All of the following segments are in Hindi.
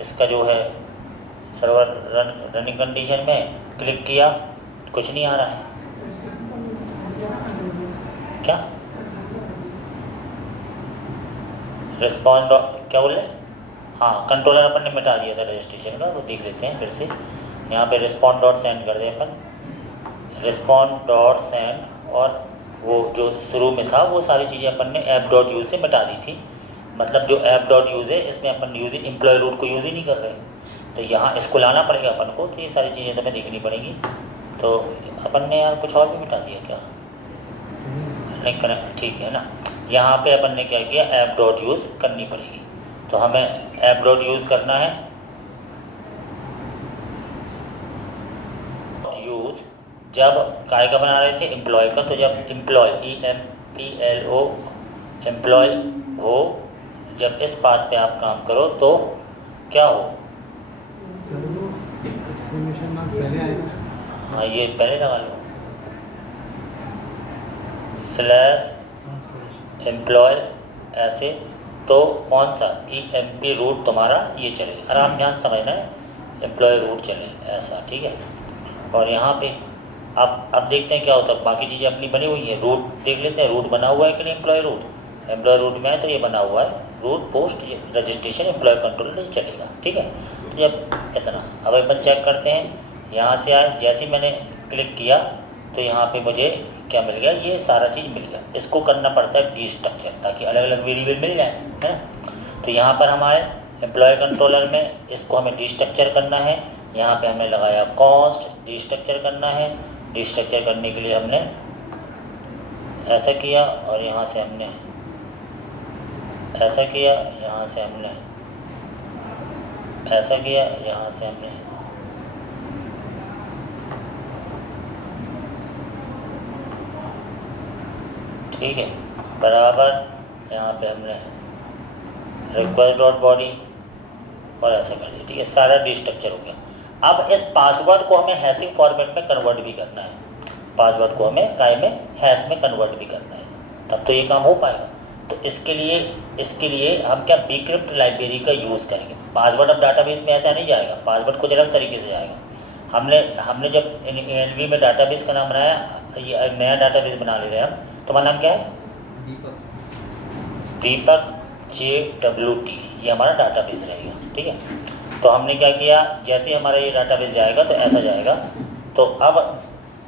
इसका जो है सर्वर रनिंग कंडीशन में क्लिक किया, कुछ नहीं आ रहा है। क्या रिस्पॉन्ड क्या बोल रहे? हाँ, कंट्रोलर अपन ने मिटा दिया था रजिस्ट्रेशन का, वो देख लेते हैं फिर से। यहाँ पे रिस्पॉन्ड डॉट सेंड कर दें अपन, रिस्पॉन्ड डॉट सेंड, और वो जो शुरू में था वो सारी चीज़ें अपन ने ऐप डॉट यूज़ से मिटा दी थी। मतलब जो ऐप डॉट यूज़ है इसमें अपन यूज़ एम्प्लॉय रूट को यूज़ ही नहीं कर रहे, तो यहाँ इसको लाना पड़ेगा अपन को। तो ये सारी चीज़ें तो हमें देखनी पड़ेंगी। तो अपन ने यार कुछ और भी मिटा दिया क्या? नहीं करना, ठीक है ना। यहाँ पे अपन ने क्या किया, ऐप डॉट यूज़ करनी पड़ेगी। तो हमें ऐप डॉट यूज़ करना है, यूज़ जब काय का बना रहे थे, एम्प्लॉय का। तो जब एम्प्लॉय EMPLO एम्प्लॉय हो, जब इस पाथ पे आप काम करो तो क्या हो? हाँ, ये पहले लगा लो, स्लैश एम्प्लॉय ऐसे, तो कौन सा EMP रूट तुम्हारा ये चले, आराम ध्यान समझना है, एम्प्लॉय रूट चले ऐसा, ठीक है। और यहाँ पे अब देखते हैं क्या होता है। बाकी चीज़ें अपनी बनी हुई हैं, रूट देख लेते हैं, रूट बना हुआ है कि नहीं एम्प्लॉय रूट। एम्प्लॉय रूट में है तो ये बना हुआ है, route post registration employ control ये चलेगा, ठीक है। तो जब इतना, अब अपन चेक करते हैं, यहाँ से आए, जैसे ही मैंने क्लिक किया तो यहाँ पे मुझे क्या मिल गया, ये सारा चीज़ मिल गया। इसको करना पड़ता है डीस्ट्रक्चर, ताकि अलग अलग वेरिएबल मिल जाए, है ना। तो यहाँ पर हम आए एम्प्लॉय कंट्रोलर में, इसको हमें डीस्ट्रक्चर करना है। यहाँ पे हमने लगाया कॉस्ट, डीस्ट्रक्चर करना है। डीस्ट्रक्चर करने के लिए हमने ऐसा किया, और यहाँ से हमने ऐसा किया, यहाँ से हमने ऐसा किया, यहाँ से हमने ठीक है बराबर। यहाँ पे हमने रिक्वेस्ट डॉट बॉडी और ऐसा कर दिया, ठीक है। सारा डीस्ट्रक्चर हो गया। अब इस पासवर्ड को हमें हैशिंग फॉर्मेट में कन्वर्ट भी करना है। पासवर्ड को हमें काय में हैश में कन्वर्ट भी करना है, तब तो ये काम हो पाएगा। तो इसके लिए हम क्या बीक्रिप्ट लाइब्रेरी का यूज़ करेंगे। पासवर्ड अब डाटाबेस में ऐसा नहीं जाएगा, पासवर्ड कुछ अलग तरीके से जाएगा। हमने जब NV में डाटाबेस का नाम बनाया, ये नया डाटाबेस बना ले रहे हैं हम। तुम्हारा नाम क्या है? दीपक JWT, ये हमारा डाटाबेस रहेगा, ठीक है। तो हमने क्या किया, जैसे हमारा ये डाटाबेस जाएगा तो ऐसा जाएगा। तो अब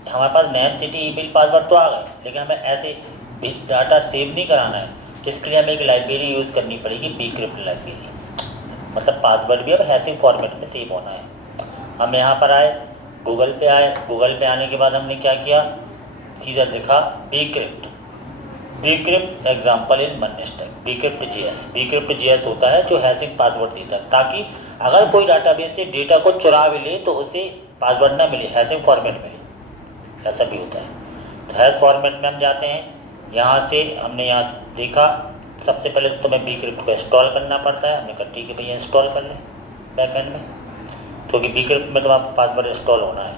हमारे पास नेम, सिटी, ईमेल, पासवर्ड तो आ गए, लेकिन हमें ऐसे भी डाटा सेव नहीं कराना है। इसके लिए हमें एक लाइब्रेरी यूज़ करनी पड़ेगी, बीक्रिप्ट लाइब्रेरी। मतलब पासवर्ड भी अब हैशिंग फॉर्मेट में सेव होना है। हम यहाँ पर आए, गूगल पे आए। गूगल पे आने के बाद हमने क्या किया, सीधा लिखा bcrypt example in MERN stack, bcrypt JS होता है जो हैशिंग पासवर्ड देता है, ताकि अगर कोई डाटाबेस से डेटा को चुरा भी ले तो उसे पासवर्ड ना मिले, हैशिंग फॉर्मेट मिले, ऐसा भी होता है। तो हैश फॉर्मेट में हम जाते हैं। यहाँ से हमने यहाँ देखा, सबसे पहले तो तुम्हें बीक्रिप्ट को इंस्टॉल करना पड़ता है। हमने कहा ठीक है भैया इंस्टॉल कर लें बैकएंड में, क्योंकि बीक्रिप्ट में तुम्हारा पासवर्ड इंस्टॉल होना है।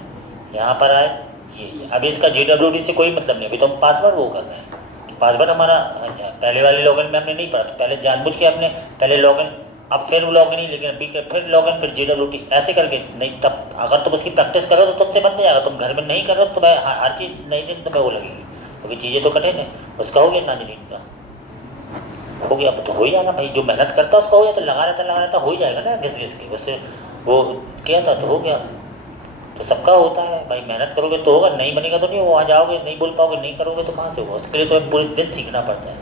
यहाँ पर आए, ये अभी इसका JWT से कोई मतलब नहीं, अभी तो हम पासवर्ड वो कर रहे हैं। पासवर्ड हमारा पहले वाले लॉगिन में हमने नहीं पढ़ा, तो पहले जानबूझ के हमने पहले लॉगिन, अब फिर लॉगिन ही, लेकिन अभी फिर लॉगिन, फिर JWT ऐसे करके नहीं। तब अगर तुम उसकी प्रैक्टिस करो तो तुमसे बन जाएगा। तुम घर में नहीं कर रहे हो तो तुम्हें हर चीज़ नई दिन तुम्हें वो लगेगी, क्योंकि चीज़ें तो कठिन है। उसका हो गया नाजरीन का, हो गया। अब तो हो ही जाना भाई, जो मेहनत करता उसका हो गया, तो लगा रहता हो ही जाएगा ना, घिस घिस के। उससे वो किया था तो हो गया। तो सबका होता है भाई, मेहनत करोगे तो होगा, नहीं बनेगा तो नहीं, वहाँ जाओगे नहीं बोल पाओगे, नहीं करोगे तो कहाँ से होगा। उसके लिए तो पूरे दिन सीखना पड़ता है।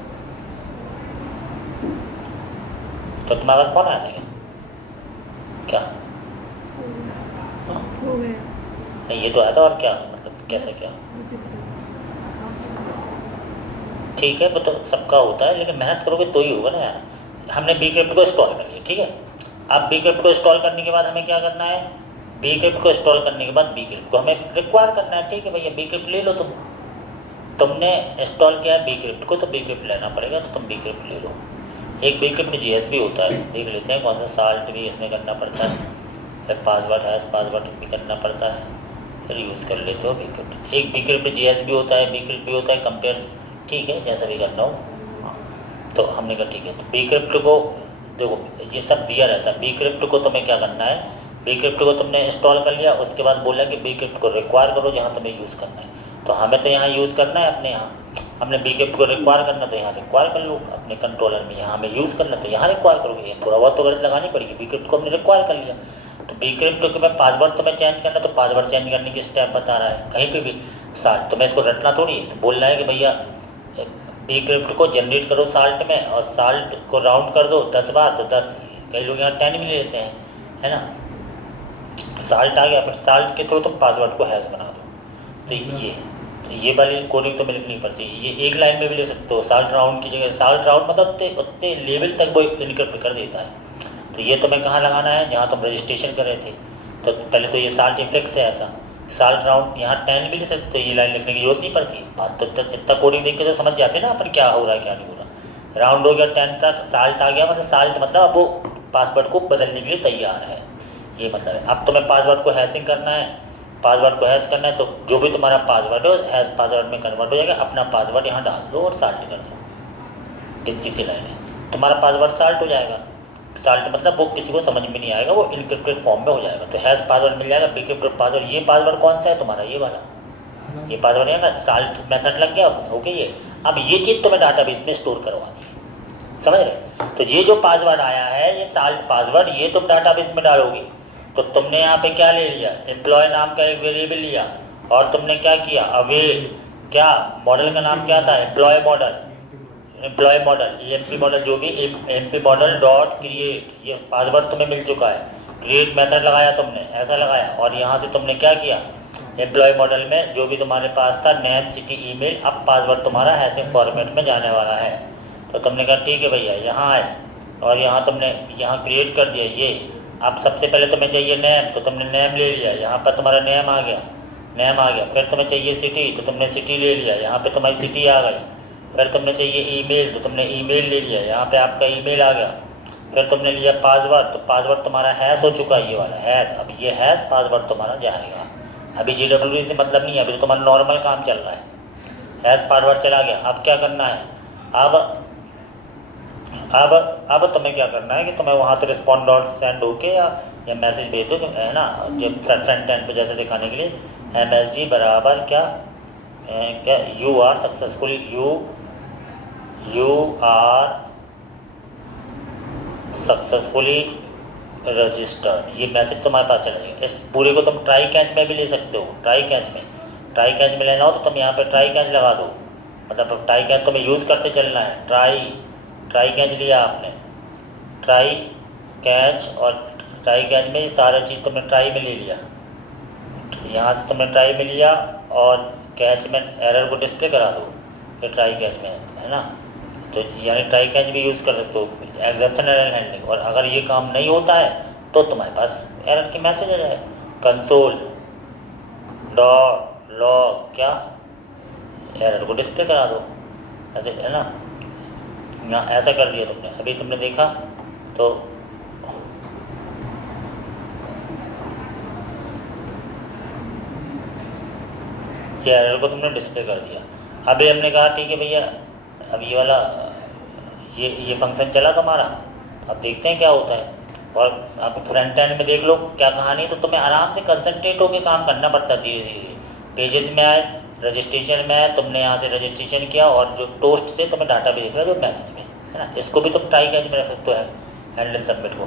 तो तुम्हारे पास कौन आ जाएगा क्या? हो गया नहीं, ये तो आया था, और क्या मतलब कैसे क्या? ठीक है, वो तो सबका होता है, लेकिन मेहनत करोगे तो ही होगा ना यार। हमने बीक्रिप्ट को इंस्टॉल कर लिया, ठीक है। अब बीक्रिप्ट को इंस्टॉल करने के बाद हमें क्या करना है, बीक्रिप्ट को इंस्टॉल करने के बाद बीक्रिप्ट को हमें रिक्वायर करना है, ठीक है भैया बीक्रिप्ट ले लो। तुमने इंस्टॉल किया है बीक्रिप्ट को, तो बीक्रिप्ट लेना पड़ेगा, तो तुम बीक्रिप्ट ले लो। एक बीक्रिप्ट JS भी होता है, देख लेते हैं कौन सा, साल्ट भी इसमें करना पड़ता है, फिर पासवर्ड भी करना पड़ता है, फिर यूज़ कर लेते हो बीक्रिप्ट। एक बीक्रिप्ट JS भी होता है, बीक्रिप्ट भी होता है, कंपेयर, ठीक है जैसा भी करना हो। हाँ, तो हमने कहा ठीक है, तो बीक्रिप्ट को देखो ये सब दिया रहता है। बीक्रिप्ट को तुम्हें क्या करना है, बीक्रिप्ट को तुमने इंस्टॉल कर लिया, उसके बाद बोला कि बीक्रिप्ट को रिक्वायर करो जहाँ तुम्हें यूज़ करना है। तो हमें तो यहाँ यूज़ करना है अपने यहाँ, हमने बीक्रिप्ट को रिक्वायर करना तो यहाँ रिक्वायर कर लो अपने कंट्रोलर में, यहाँ हमें यूज़ करना तो यहाँ रिक्वायर करोगे। थोड़ा बहुत तो गलत लगानी पड़ेगी। बीक्रिप्ट को हमने रिक्वायर कर लिया, तो बीक्रिप्ट के बाद पासवर्ड तुम्हें चेंज करना, तो पासवर्ड चेंज करने की स्टेप बता रहा है कहीं पे भी। साल्ट तुम्हें इसको रटना थोड़ी है, तो बोलना है कि भैया बीक्रिप्ट को जनरेट करो साल्ट में, और साल्ट को राउंड कर दो 10 बार, तो 10, कई लोग यहाँ 10 भी ले लेते हैं, है ना। साल्ट आ गया, फिर साल्ट के थ्रू तुम पासवर्ड को हैश बना दो। तो ये वाली कोडिंग तो लिखनी पड़ती है। ये एक लाइन में भी ले सकते हो, साल्ट राउंड की जगह। साल्ट राउंड मतलब उतने लेवल तक वो इनक्रिप्ट कर देता है। तो ये तुम्हें कहाँ लगाना है, जहाँ तुम रजिस्ट्रेशन कर रहे थे। तो पहले तो ये साल्ट इफेक्ट्स है ऐसा, साल्ट राउंड यहाँ 10 भी ले सकते, तो ये लाइन लिखने की जरूरत नहीं पड़ती। बात तो इतना कोडिंग देख के तो समझ जाते हैं ना अपन क्या हो रहा है क्या नहीं हो रहा। राउंड हो गया 10 तक, साल्ट आ गया, मतलब साल्ट मतलब अब वो पासवर्ड को बदलने के लिए तैयार है, ये मतलब है। अब तुम्हें पासवर्ड को हैशिंग करना है, पासवर्ड को हैश करना है, तो जो भी तुम्हारा पासवर्ड है हैश पासवर्ड में कन्वर्ट हो जाएगा। अपना पासवर्ड यहाँ डाल दो और साल्ट कर दो, इतनी सी लाइन है, तुम्हारा पासवर्ड साल्ट हो जाएगा। साल्ट मतलब वो किसी को समझ में नहीं आएगा, वो इनक्रिप्टेड फॉर्म में हो जाएगा। तो हैश पासवर्ड मिल जाएगा, बीक्रिप्टेड पासवर्ड। ये पासवर्ड कौन सा है तुम्हारा, ये वाला, ये पासवर्ड है ना, साल्ट मेथड लग गया ओके। ये अब ये चीज़ तुम्हें डाटाबेस में स्टोर करवानी है, समझ रहे। तो ये जो पासवर्ड आया है, ये साल्ट पासवर्ड, ये तुम डाटाबेस में डालोगे। तो तुमने यहाँ पे क्या ले लिया, एम्प्लॉय नाम का एक वेरिएबल लिया, और तुमने क्या किया, अवेल, क्या मॉडल का नाम क्या था, employ model, employ model, MP model, जो भी एमपी मॉडल डॉट क्रिएट, ये पासवर्ड तुम्हें मिल चुका है। क्रिएट मेथड लगाया तुमने, ऐसा लगाया, और यहाँ से तुमने क्या किया, एम्प्लॉय मॉडल में जो भी तुम्हारे पास था, नेम, सिटी, ईमेल, अब पासवर्ड तुम्हारा हैशिंग फॉर्मेट में जाने वाला है। तो तुमने कहा ठीक है भैया, यहाँ आए, और यहाँ तुमने यहाँ क्रिएट कर दिया ये। अब सबसे पहले तुम्हें चाहिए नेम, तो तुमने नेम ले लिया, यहाँ पर तुम्हारा नेम आ गया, नेम आ गया। फिर तुम्हें चाहिए सिटी, तो तुमने सिटी ले लिया, यहाँ पे तुम्हारी सिटी आ गई। फिर तुमने चाहिए ईमेल, तो तुमने ईमेल ले लिया, यहाँ पे आपका ईमेल आ गया। फिर तुमने लिया पासवर्ड, तो पासवर्ड तुम्हारा हैश हो चुका है, ये वाला हैश। अब ये हैश पासवर्ड तुम्हारा जाएगा। अभी GWT से मतलब नहीं है, अभी तो तुम्हारा नॉर्मल काम चल रहा है। हैश पासवर्ड चला गया। अब क्या करना है, अब तुम्हें क्या करना है कि तुम्हें वहाँ तो रिस्पॉन्ड डॉट सेंड होके या मैसेज भेज दो, है ना, जो फ्रंट एंड पे जैसे दिखाने के लिए, MSG बराबर क्या you are successfully you are successfully registered, ये मैसेज तुम्हारे पास चला जाएगा। इस पूरे को तुम ट्राई कैच में भी ले सकते हो। ट्राई कैच में लेना हो तो तुम यहाँ पे ट्राई कैच लगा दो, मतलब ट्राई कैच तुम्हें यूज़ करते चलना है। ट्राई कैच लिया आपने, ट्राई कैच, और ट्राई कैच में ये सारा चीज़ तुमने ट्राई में ले लिया, यहाँ से तुमने ट्राई में लिया, और कैच में एरर को डिस्प्ले करा दो, फिर ट्राई कैच में, है ना। तो यानी ट्राई कैच भी यूज़ कर सकते हो, एक्सेप्शन एरर हैंडलिंग। और अगर ये काम नहीं होता है तो तुम्हारे पास एरर की मैसेज आ जाए, कंसोल डॉट लॉग क्या, एरर को डिस्प्ले करा दो, ऐसे, है ना। ऐसा कर दिया तुमने, अभी तुमने देखा तो ये एरर को तुमने डिस्प्ले कर दिया। अभी हमने कहा ठीक है भैया, अब ये वाला ये फंक्शन चला तुम्हारा, अब देखते हैं क्या होता है। और अब फ्रंट एंड में देख लो क्या कहानी है। तो तुम्हें आराम से कंसंट्रेट होकर काम करना पड़ता है धीरे धीरे। पेजेस में आए, रजिस्ट्रेशन में आए, तुमने यहाँ से रजिस्ट्रेशन किया, और जो टोस्ट से तुम्हें डाटा भी दिख रहा है जो मैसेज में, है ना। इसको भी तुम ट्राई कैच में रख सकते हो, हैंडल सबमिट को।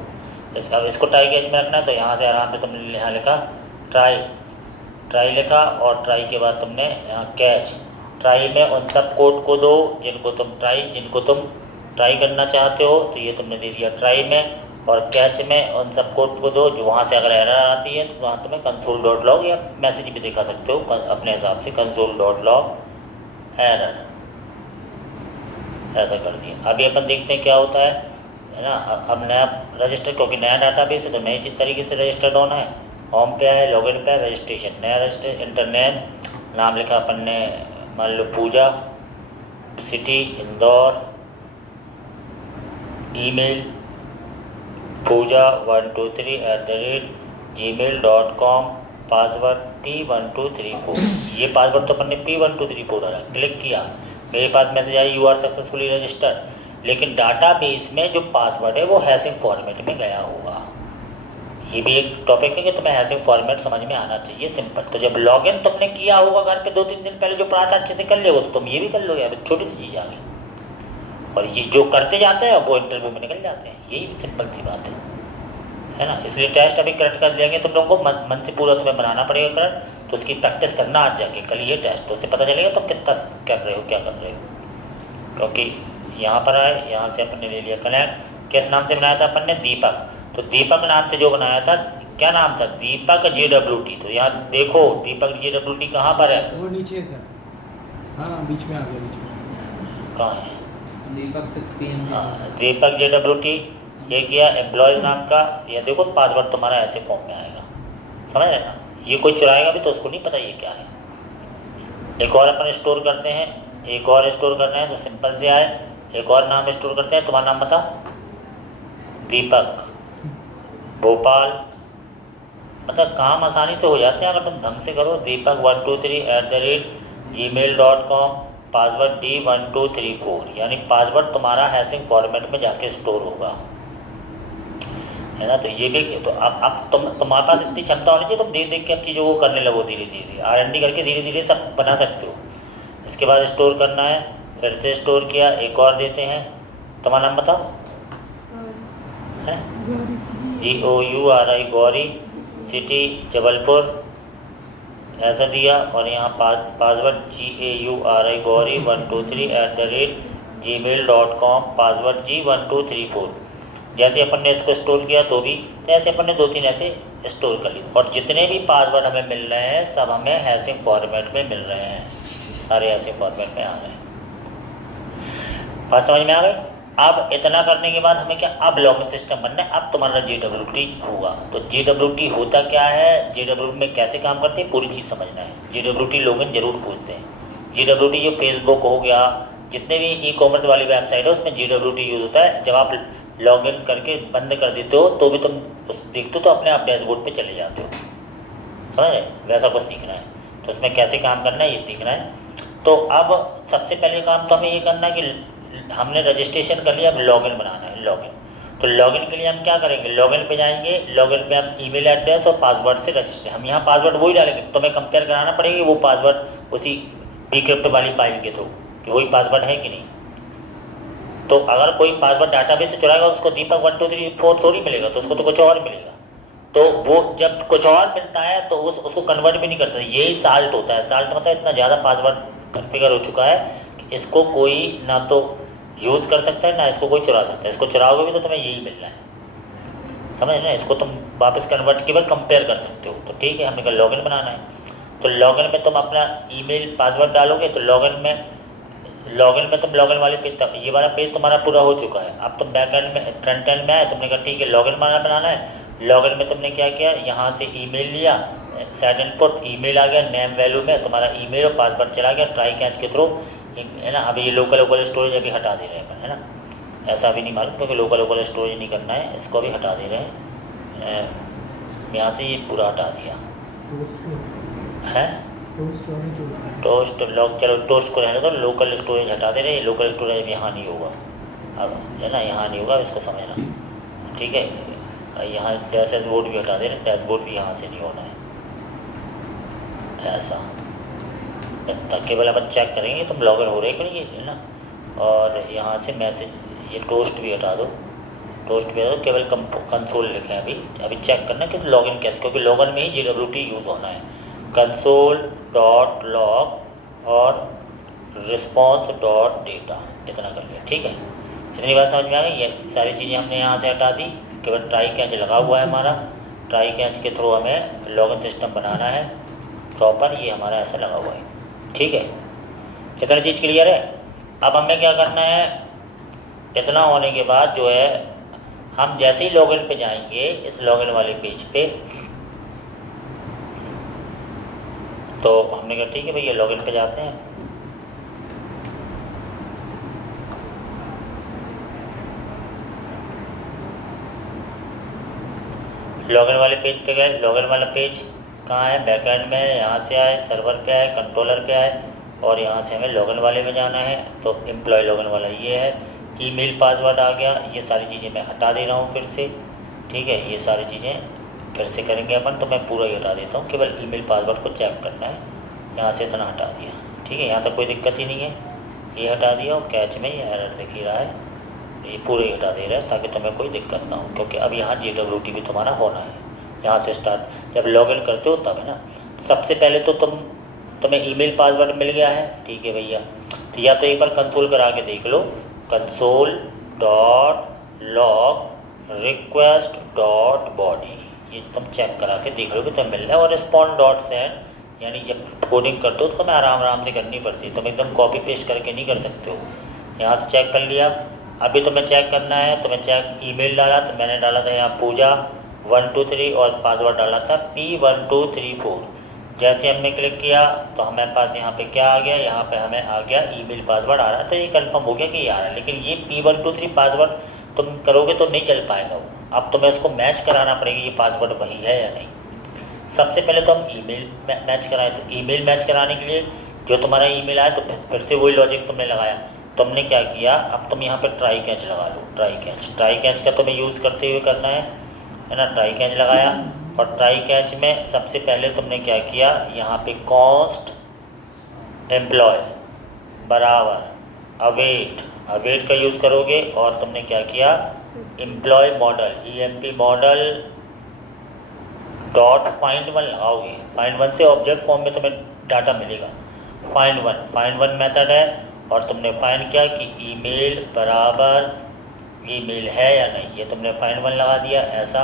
अब इसको ट्राई कैच में रखना है, तो यहाँ से आराम से तुमने यहाँ लिखा ट्राई लिखा, और ट्राई के बाद तुमने यहाँ कैच, ट्राई में उन सब कोड को दो जिनको तुम ट्राई करना चाहते हो, तो ये तुमने दे दिया ट्राई में। और कैच में उन सब कोड को दो जो वहाँ से अगर एरर आती है तो वहाँ तुम्हें कंसोल डॉट लॉग या मैसेज भी दिखा सकते हो अपने हिसाब से, कंसोल डॉट लॉग एरर, ऐसा कर दिया। अभी अपन देखते हैं क्या होता है ना। अब नया रजिस्टर, क्योंकि नया डाटाबेस है तो नई तरीके से रजिस्टर्ड होना है। होम पे आए, लॉगिन पे आए, रजिस्ट्रेशन, नया रजिस्टर, इंटरनेम, नाम लिखा अपन ने मान लो Pooja, city Indore, email pooja123@gmail.com, password P1234। ये पासवर्ड तो अपन ने P1234 डाला, क्लिक किया, मेरे पास message I you are successfully registered. लेकिन डाटाबेस में जो पासवर्ड है वो हैशिंग फॉर्मेट में गया होगा। ये भी एक टॉपिक है कि तुम्हें हैशिंग फॉर्मेट समझ में आना चाहिए, सिंपल। तो जब लॉगिन तुमने किया होगा घर पे 2-3 दिन पहले, जो पढ़ा था अच्छे से कर लोगे, तो तुम ये भी कर लोगे। अब छोटी सी चीज़ आ गई, और ये जो करते जाते हैं वो इंटरव्यू में निकल जाते हैं, यही सिंपल सी बात है ना। इसलिए टेस्ट अभी करेक्ट कर लेंगे, तुम लोगों को मन से पूरा तुम्हें बनाना पड़ेगा करेक्ट, तो उसकी प्रैक्टिस करना आज जाके, कल ये टेस्ट, तो उससे पता चलेगा तुम कितना कर रहे हो, क्या कर रहे हो। क्योंकि यहाँ पर आए, यहाँ से अपन ने ले लिया कनेक्ट। किस नाम से बनाया था अपन ने? दीपक। तो दीपक नाम से जो बनाया था, क्या नाम था? दीपक JWT। तो यहाँ देखो दीपक JWT कहाँ पर है? वो नीचे सर, हाँ बीच में आ गया, बीच में कहाँ है? दीपक 6 PM। हाँ, दीपक JWT ये किया, एम्प्लॉयज़ नाम का। ये देखो पासवर्ड तुम्हारा ऐसे फॉर्म में आएगा, समझ रहे ना। ये कोई चुराएगा भी तो उसको नहीं पता ये क्या है। एक और अपन स्टोर करते हैं, एक और स्टोर करना है तो सिंपल से आए, एक और नाम स्टोर करते हैं। तुम्हारा नाम बता? दीपक, भोपाल। मतलब काम आसानी से हो जाते हैं अगर तुम ढंग से करो। दीपक 123@gmail.com, पासवर्ड D1234, यानी पासवर्ड तुम्हारा हैशिंग फॉर्मेट में जाके स्टोर होगा, है ना। तो ये भी किया। तो अब तुम्हारे पास इतनी क्षमता होनी चाहिए, तुम देख देख के अब चीज़ों को करने लगो, धीरे धीरे R&D करके धीरे धीरे सब बना सकते हो। इसके बाद स्टोर करना है, फिर से स्टोर किया, एक और देते हैं। तुम्हारा नाम बताओ? है GOURI, गौरी, सिटी जबलपुर, ऐसा दिया। और यहाँ password GAURI Gauri 123@gmail.com, password G1234। जैसे अपन ने इसको स्टोर किया तो भी ऐसे अपन ने 2-3 ऐसे स्टोर कर ली। और जितने भी पासवर्ड हमें मिल रहे हैं सब हमें हैशिंग फॉर्मेट में मिल रहे हैं, सारे हैशिंग फॉर्मेट में आ रहे हैं। बात समझ में आ गई? अब इतना करने के बाद हमें क्या, अब लॉगिन सिस्टम बनना है। अब तुम्हारा JWT होगा। तो JWT होता क्या है, JWT में कैसे काम करते हैं, पूरी चीज़ समझना है। JWT लॉगिन जरूर पूछते हैं। JWT जो फेसबुक हो गया, जितने भी E-कॉमर्स वाली वेबसाइट है उसमें JWT यूज़ होता है। जब आप लॉगिन करके बंद कर देते हो तो भी तुम देखते हो तो अपने आप डैशबोर्ड पे चले जाते हो, समझ रहे? वैसा कुछ सीखना है तो उसमें कैसे काम करना है ये सीखना है। तो अब सबसे पहले काम तो हमें ये करना है कि हमने रजिस्ट्रेशन कर लिया, अब लॉगिन बनाना है। लॉगिन, तो लॉगिन के लिए हम क्या करेंगे, लॉगिन पे जाएंगे, लॉगिन पे हम ईमेल एड्रेस और पासवर्ड से रजिस्टर, हम यहाँ पासवर्ड वही डालेंगे। तो हमें कंपेयर कराना पड़ेगी वो पासवर्ड उसी bcrypt वाली फाइल के थ्रू कि वही पासवर्ड है कि नहीं। तो अगर कोई पासवर्ड डाटाबेस से चुराएगा उसको दीपक 123 थोड़ी मिलेगा, तो उसको तो कुछ और मिलेगा। तो वो जब कुछ और मिलता है तो उसको कन्वर्ट भी नहीं करता। यही साल्ट होता है। साल्ट मतलब इतना ज़्यादा पासवर्ड कन्फिगर हो चुका है कि इसको कोई ना तो यूज़ कर सकता है ना इसको कोई चुरा सकता है। इसको चुराओगे भी तो तुम्हें यही मिलना है, समझ ना। इसको तुम वापस कन्वर्ट केवल कंपेयर कर सकते हो। तो ठीक है, हमने कहा लॉगिन बनाना है। तो लॉगिन में तुम अपना ईमेल पासवर्ड डालोगे। तो लॉगिन में तुम लॉगिन वाले पेज तक, ये वाला पेज तुम्हारा पूरा हो चुका है। अब तुम बैक एंड में फ्रंट एंड में आए, तुमने कहा ठीक है लॉगिन बनाना है। लॉगिन में तुमने क्या किया, यहाँ से ईमेल लिया, सेट इनपुट, ईमेल आ गया, नेम वैल्यू में तुम्हारा ईमेल और पासवर्ड चला गया ट्राई कैच के थ्रू, है ना। अभी ये लोकल स्टोरेज अभी हटा दे रहे हैं, है ना। ऐसा अभी नहीं मालूम क्योंकि लोकल स्टोरेज नहीं करना है, इसको अभी हटा दे रहे हैं। यहाँ से ये पूरा हटा दिया है। टोस्ट लॉग, चलो टोस्ट को रहने दो, लोकल स्टोरेज हटा दे रहे हैं। लोकल स्टोरेज अब यहाँ नहीं होगा, अब है ना, यहाँ नहीं होगा, इसको समझना, ठीक है। यहाँ डैशबोर्ड भी हटा दे रहे हैं, डैशबोर्ड भी यहाँ से नहीं होना है, ऐसा। केवल अपन चेक करेंगे तुम लॉगिन हो रहे कि नहीं, है ना। और यहाँ से मैसेज, ये टोस्ट भी हटा दो, टोस्ट भी हटा दो, केवल कंसोल लिखें। अभी चेक करना कि लॉगिन कैसे, क्योंकि लॉगिन में ही JWT यूज़ होना है। console.log और response.data, इतना कर लिया, ठीक है। इतनी बात समझ में आ गई। ये सारी चीज़ें हमने यहाँ से हटा दी, केवल ट्राई कैच लगा हुआ है हमारा। ट्राई कैच के थ्रू हमें लॉगिन सिस्टम बनाना है प्रॉपर, ये हमारा ऐसा लगा हुआ है, ठीक है। इतना चीज़ क्लियर है। अब हमें क्या करना है, इतना होने के बाद जो है हम जैसे ही लॉगिन पे जाएंगे, इस लॉगिन वाले पेज पे, तो हमने कहा ठीक है भैया लॉगिन पे जाते हैं। लॉगिन वाले पेज पे गए। लॉगिन वाला पेज कहाँ है, बैकएंड में है। यहाँ से आए, सर्वर पे आए, कंट्रोलर पे आए और यहाँ से हमें लॉगिन वाले में जाना है। तो एम्प्लॉय लॉगिन वाला ये है। ईमेल पासवर्ड आ गया। ये सारी चीज़ें मैं हटा दे रहा हूँ फिर से, ठीक है। ये सारी चीज़ें फिर से करेंगे अपन, तो मैं पूरा ही हटा देता हूँ, केवल ईमेल पासवर्ड को चेक करना है। यहाँ से इतना हटा दिया, ठीक है। यहाँ तक कोई दिक्कत ही नहीं है। ये हटा दिया और कैच में ये एरर दिख ही रहा है, ये पूरे ही हटा दे रहा है ताकि तुम्हें कोई दिक्कत ना हो, क्योंकि अब यहाँ GWT भी तुम्हारा होना है। यहाँ से स्टार्ट जब लॉगिन करते हो तब है ना। सबसे पहले तो तुम्हें ईमेल पासवर्ड मिल गया है, ठीक है भैया। तो या तो एक बार कंसोल करा के देख लो, console.log_request.body, ये तुम चेक करा के देख लो कि तुम्हें मिल रहा है। और respond.send, यानी जब कोडिंग करते हो तो तुम्हें आराम से करनी पड़ती है, तुम एकदम कॉपी पेस्ट करके नहीं कर सकते हो। यहाँ से चेक कर लिया। अभी तुम्हें चेक करना है, तुम्हें चेक ईमेल डाला तो मैंने डाला था यहाँ पूजा 123 और पासवर्ड डाला था P1234। जैसे हमने क्लिक किया तो हमारे पास यहाँ पे क्या आ गया, यहाँ पे हमें आ गया ईमेल पासवर्ड आ रहा है। तो ये कंफर्म हो गया कि ये आ रहा है, लेकिन ये P123 पासवर्ड तुम करोगे तो नहीं चल पाएगा वो। अब तुम्हें इसको मैच कराना पड़ेगा, ये पासवर्ड वही है या नहीं। सबसे पहले तो हम ईमेल मैच कराएं, तो ईमेल मैच कराने के लिए जो तुम्हारा ईमेल आया तो फिर से वही लॉजिक तुमने लगाया। तुमने क्या किया, अब तुम यहाँ पे ट्राई कैच लगा लो। ट्राई कैच का तुम्हें यूज़ करते हुए करना है ना। ट्राई कैच लगाया और ट्राई कैच में सबसे पहले तुमने क्या किया, यहाँ पे कॉन्स्ट एम्प्लॉय बराबर अवेट का यूज़ करोगे। और तुमने क्या किया, employ model EMP model dot find1 लगाओगे। find1 से ऑब्जेक्ट फॉर्म में तुम्हें डाटा मिलेगा। find1 मेथड है और तुमने फाइंड किया कि ईमेल बराबर ईमेल है या नहीं, ये तुमने find1 लगा दिया। ऐसा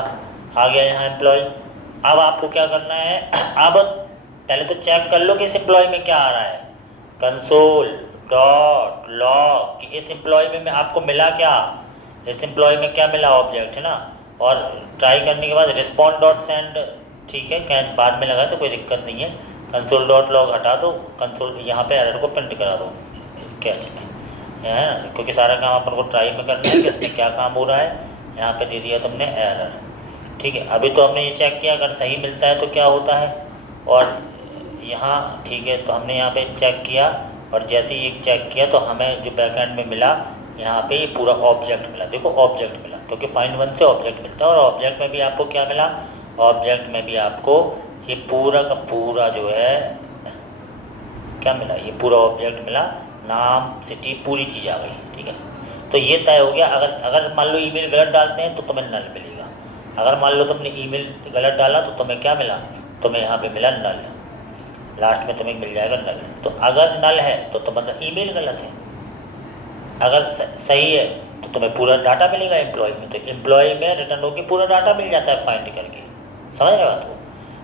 आ गया यहाँ एम्प्लॉय। अब आपको क्या करना है, अब पहले तो चेक कर लो कि इस एम्प्लॉय में क्या आ रहा है। console.log कि इस एम्प्लॉय में आपको मिला क्या, इस एम्प्लॉय में क्या मिला, ऑब्जेक्ट है ना। और ट्राई करने के बाद respond.send, ठीक है, कैच बाद में लगा तो कोई दिक्कत नहीं है। console.log हटा दो, कंसोल यहाँ पे एरर को प्रिंट करा दो कैच में, है ना, क्योंकि सारा काम अपन को ट्राई में करना है कि इसमें क्या काम हो रहा है। यहाँ पे दे दिया तुमने एरर, ठीक है। अभी तो हमने ये चेक किया, अगर सही मिलता है तो क्या होता है। और यहाँ ठीक है, तो हमने यहाँ पे चेक किया और जैसे ही ये चेक किया तो हमें जो बैकएंड में मिला, यहाँ पे ये पूरा ऑब्जेक्ट मिला। देखो ऑब्जेक्ट मिला, क्योंकि find1 से ऑब्जेक्ट मिलता है। और ऑब्जेक्ट में भी आपको क्या मिला, ऑब्जेक्ट में भी आपको ये पूरा का पूरा जो है क्या मिला, ये पूरा ऑब्जेक्ट मिला, नाम सिटी पूरी चीज़ आ गई, ठीक है। तो ये तय हो गया। अगर मान लो ईमेल गलत डालते हैं तो तुम्हें नल मिलेगा। अगर मान लो तुमने ईमेल गलत डाला तो तुम्हें क्या मिला, तुम्हें यहाँ पे मिला नल, लास्ट में तुम्हें मिल जाएगा नल। तो अगर नल है तो मतलब ईमेल गलत है, अगर सही है तो तुम्हें पूरा डाटा मिलेगा एम्प्लॉय में। तो एम्प्लॉय में रिटर्न होकर पूरा डाटा मिल जाता है फाइंड करके, समझ रहे बात को।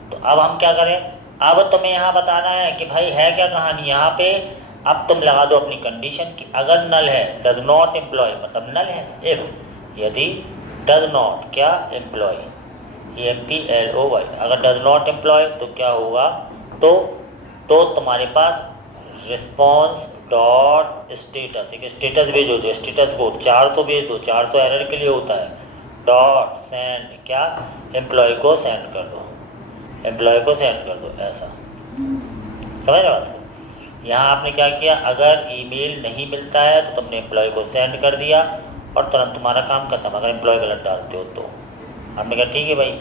तो अब हम क्या करें, अब तुम्हें यहाँ बताना है कि भाई है क्या कहानी यहाँ पे। अब तुम लगा दो अपनी कंडीशन कि अगर नल है, डज नॉट एम्प्लॉय मतलब नल है। इफ़ यदि डज नॉट क्या एम्प्लॉय EMPLOY, अगर डज नॉट एम्प्लॉय तो क्या होगा, तो तुम्हारे पास रिस्पॉन्स डॉट स्टेटस, एक स्टेटस भेजो, जो स्टेटस कोड 400 भेज दो, 400 एरर के लिए होता है। डॉट सेंड क्या, एम्प्लॉय को सेंड कर दो, एम्प्लॉय को सेंड कर दो, ऐसा समझ रहे बात को। यहाँ आपने क्या किया, अगर ईमेल नहीं मिलता है तो तुमने एम्प्लॉय को सेंड कर दिया और तुरंत तुम्हारा काम खत्म। अगर एम्प्लॉय गलत डालते हो तो आपने कहा ठीक है भाई।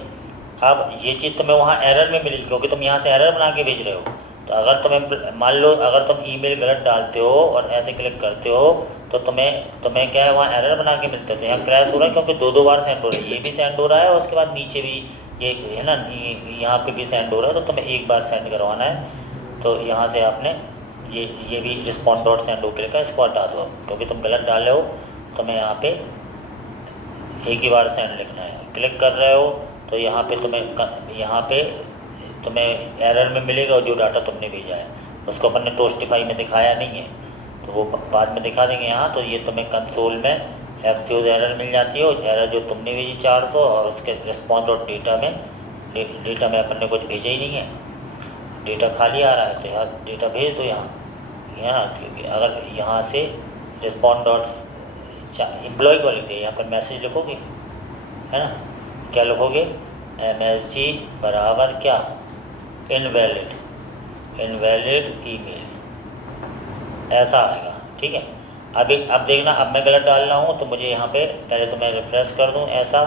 अब ये चीज़ तुम्हें वहाँ एरर में मिली, क्योंकि तुम यहाँ से एरर बना के भेज रहे हो। तो अगर तुम्हें मान लो अगर तुम ईमेल गलत डालते हो और ऐसे क्लिक करते हो तो तुम्हें क्या है, वहाँ एरर बना के मिलते हैं। तो यहाँ क्रैश हो रहा है क्योंकि दो बार सेंड हो रहा है, ये भी सेंड हो रहा है और उसके बाद नीचे भी ये है ना, यहाँ पे भी सेंड हो रहा है। तो तुम्हें एक बार सेंड करवाना है। तो यहाँ से आपने ये भी रिस्पॉन्ड डॉट सेंड ओके का इसको हटा दो, क्योंकि तुम गलत डाल रहे हो। तुम्हें यहाँ पे एक ही बार सेंड लिखना है। क्लिक कर रहे हो तो यहाँ पे तुम्हें एरर में मिलेगा, जो डाटा तुमने भेजा है उसको अपन ने टोस्टिफाई में दिखाया नहीं है, तो वो बाद में दिखा देंगे यहाँ। तो ये तुम्हें कंसोल में एक्सक्यूज एरर मिल जाती है, एरर जो तुमने भेजी 400 और उसके रिस्पॉन्स और डेटा में अपन ने कुछ भेजा ही नहीं है, डेटा खाली आ रहा है। तो यहाँ डेटा भेज दो यहाँ क्योंकि अगर यहाँ से रिस्पॉन्ड डॉट एम्प्लॉय को लिखते हैं, यहाँ पर मैसेज लिखोगे, है ना, क्या लिखोगे, MSG बराबर क्या, इनवैलिड ईमेल, ऐसा आएगा, ठीक है। अब देखना, अब मैं गलत डाल रहा हूँ तो मुझे यहाँ पे पहले तो मैं रिफ्रेश कर दूँ ऐसा,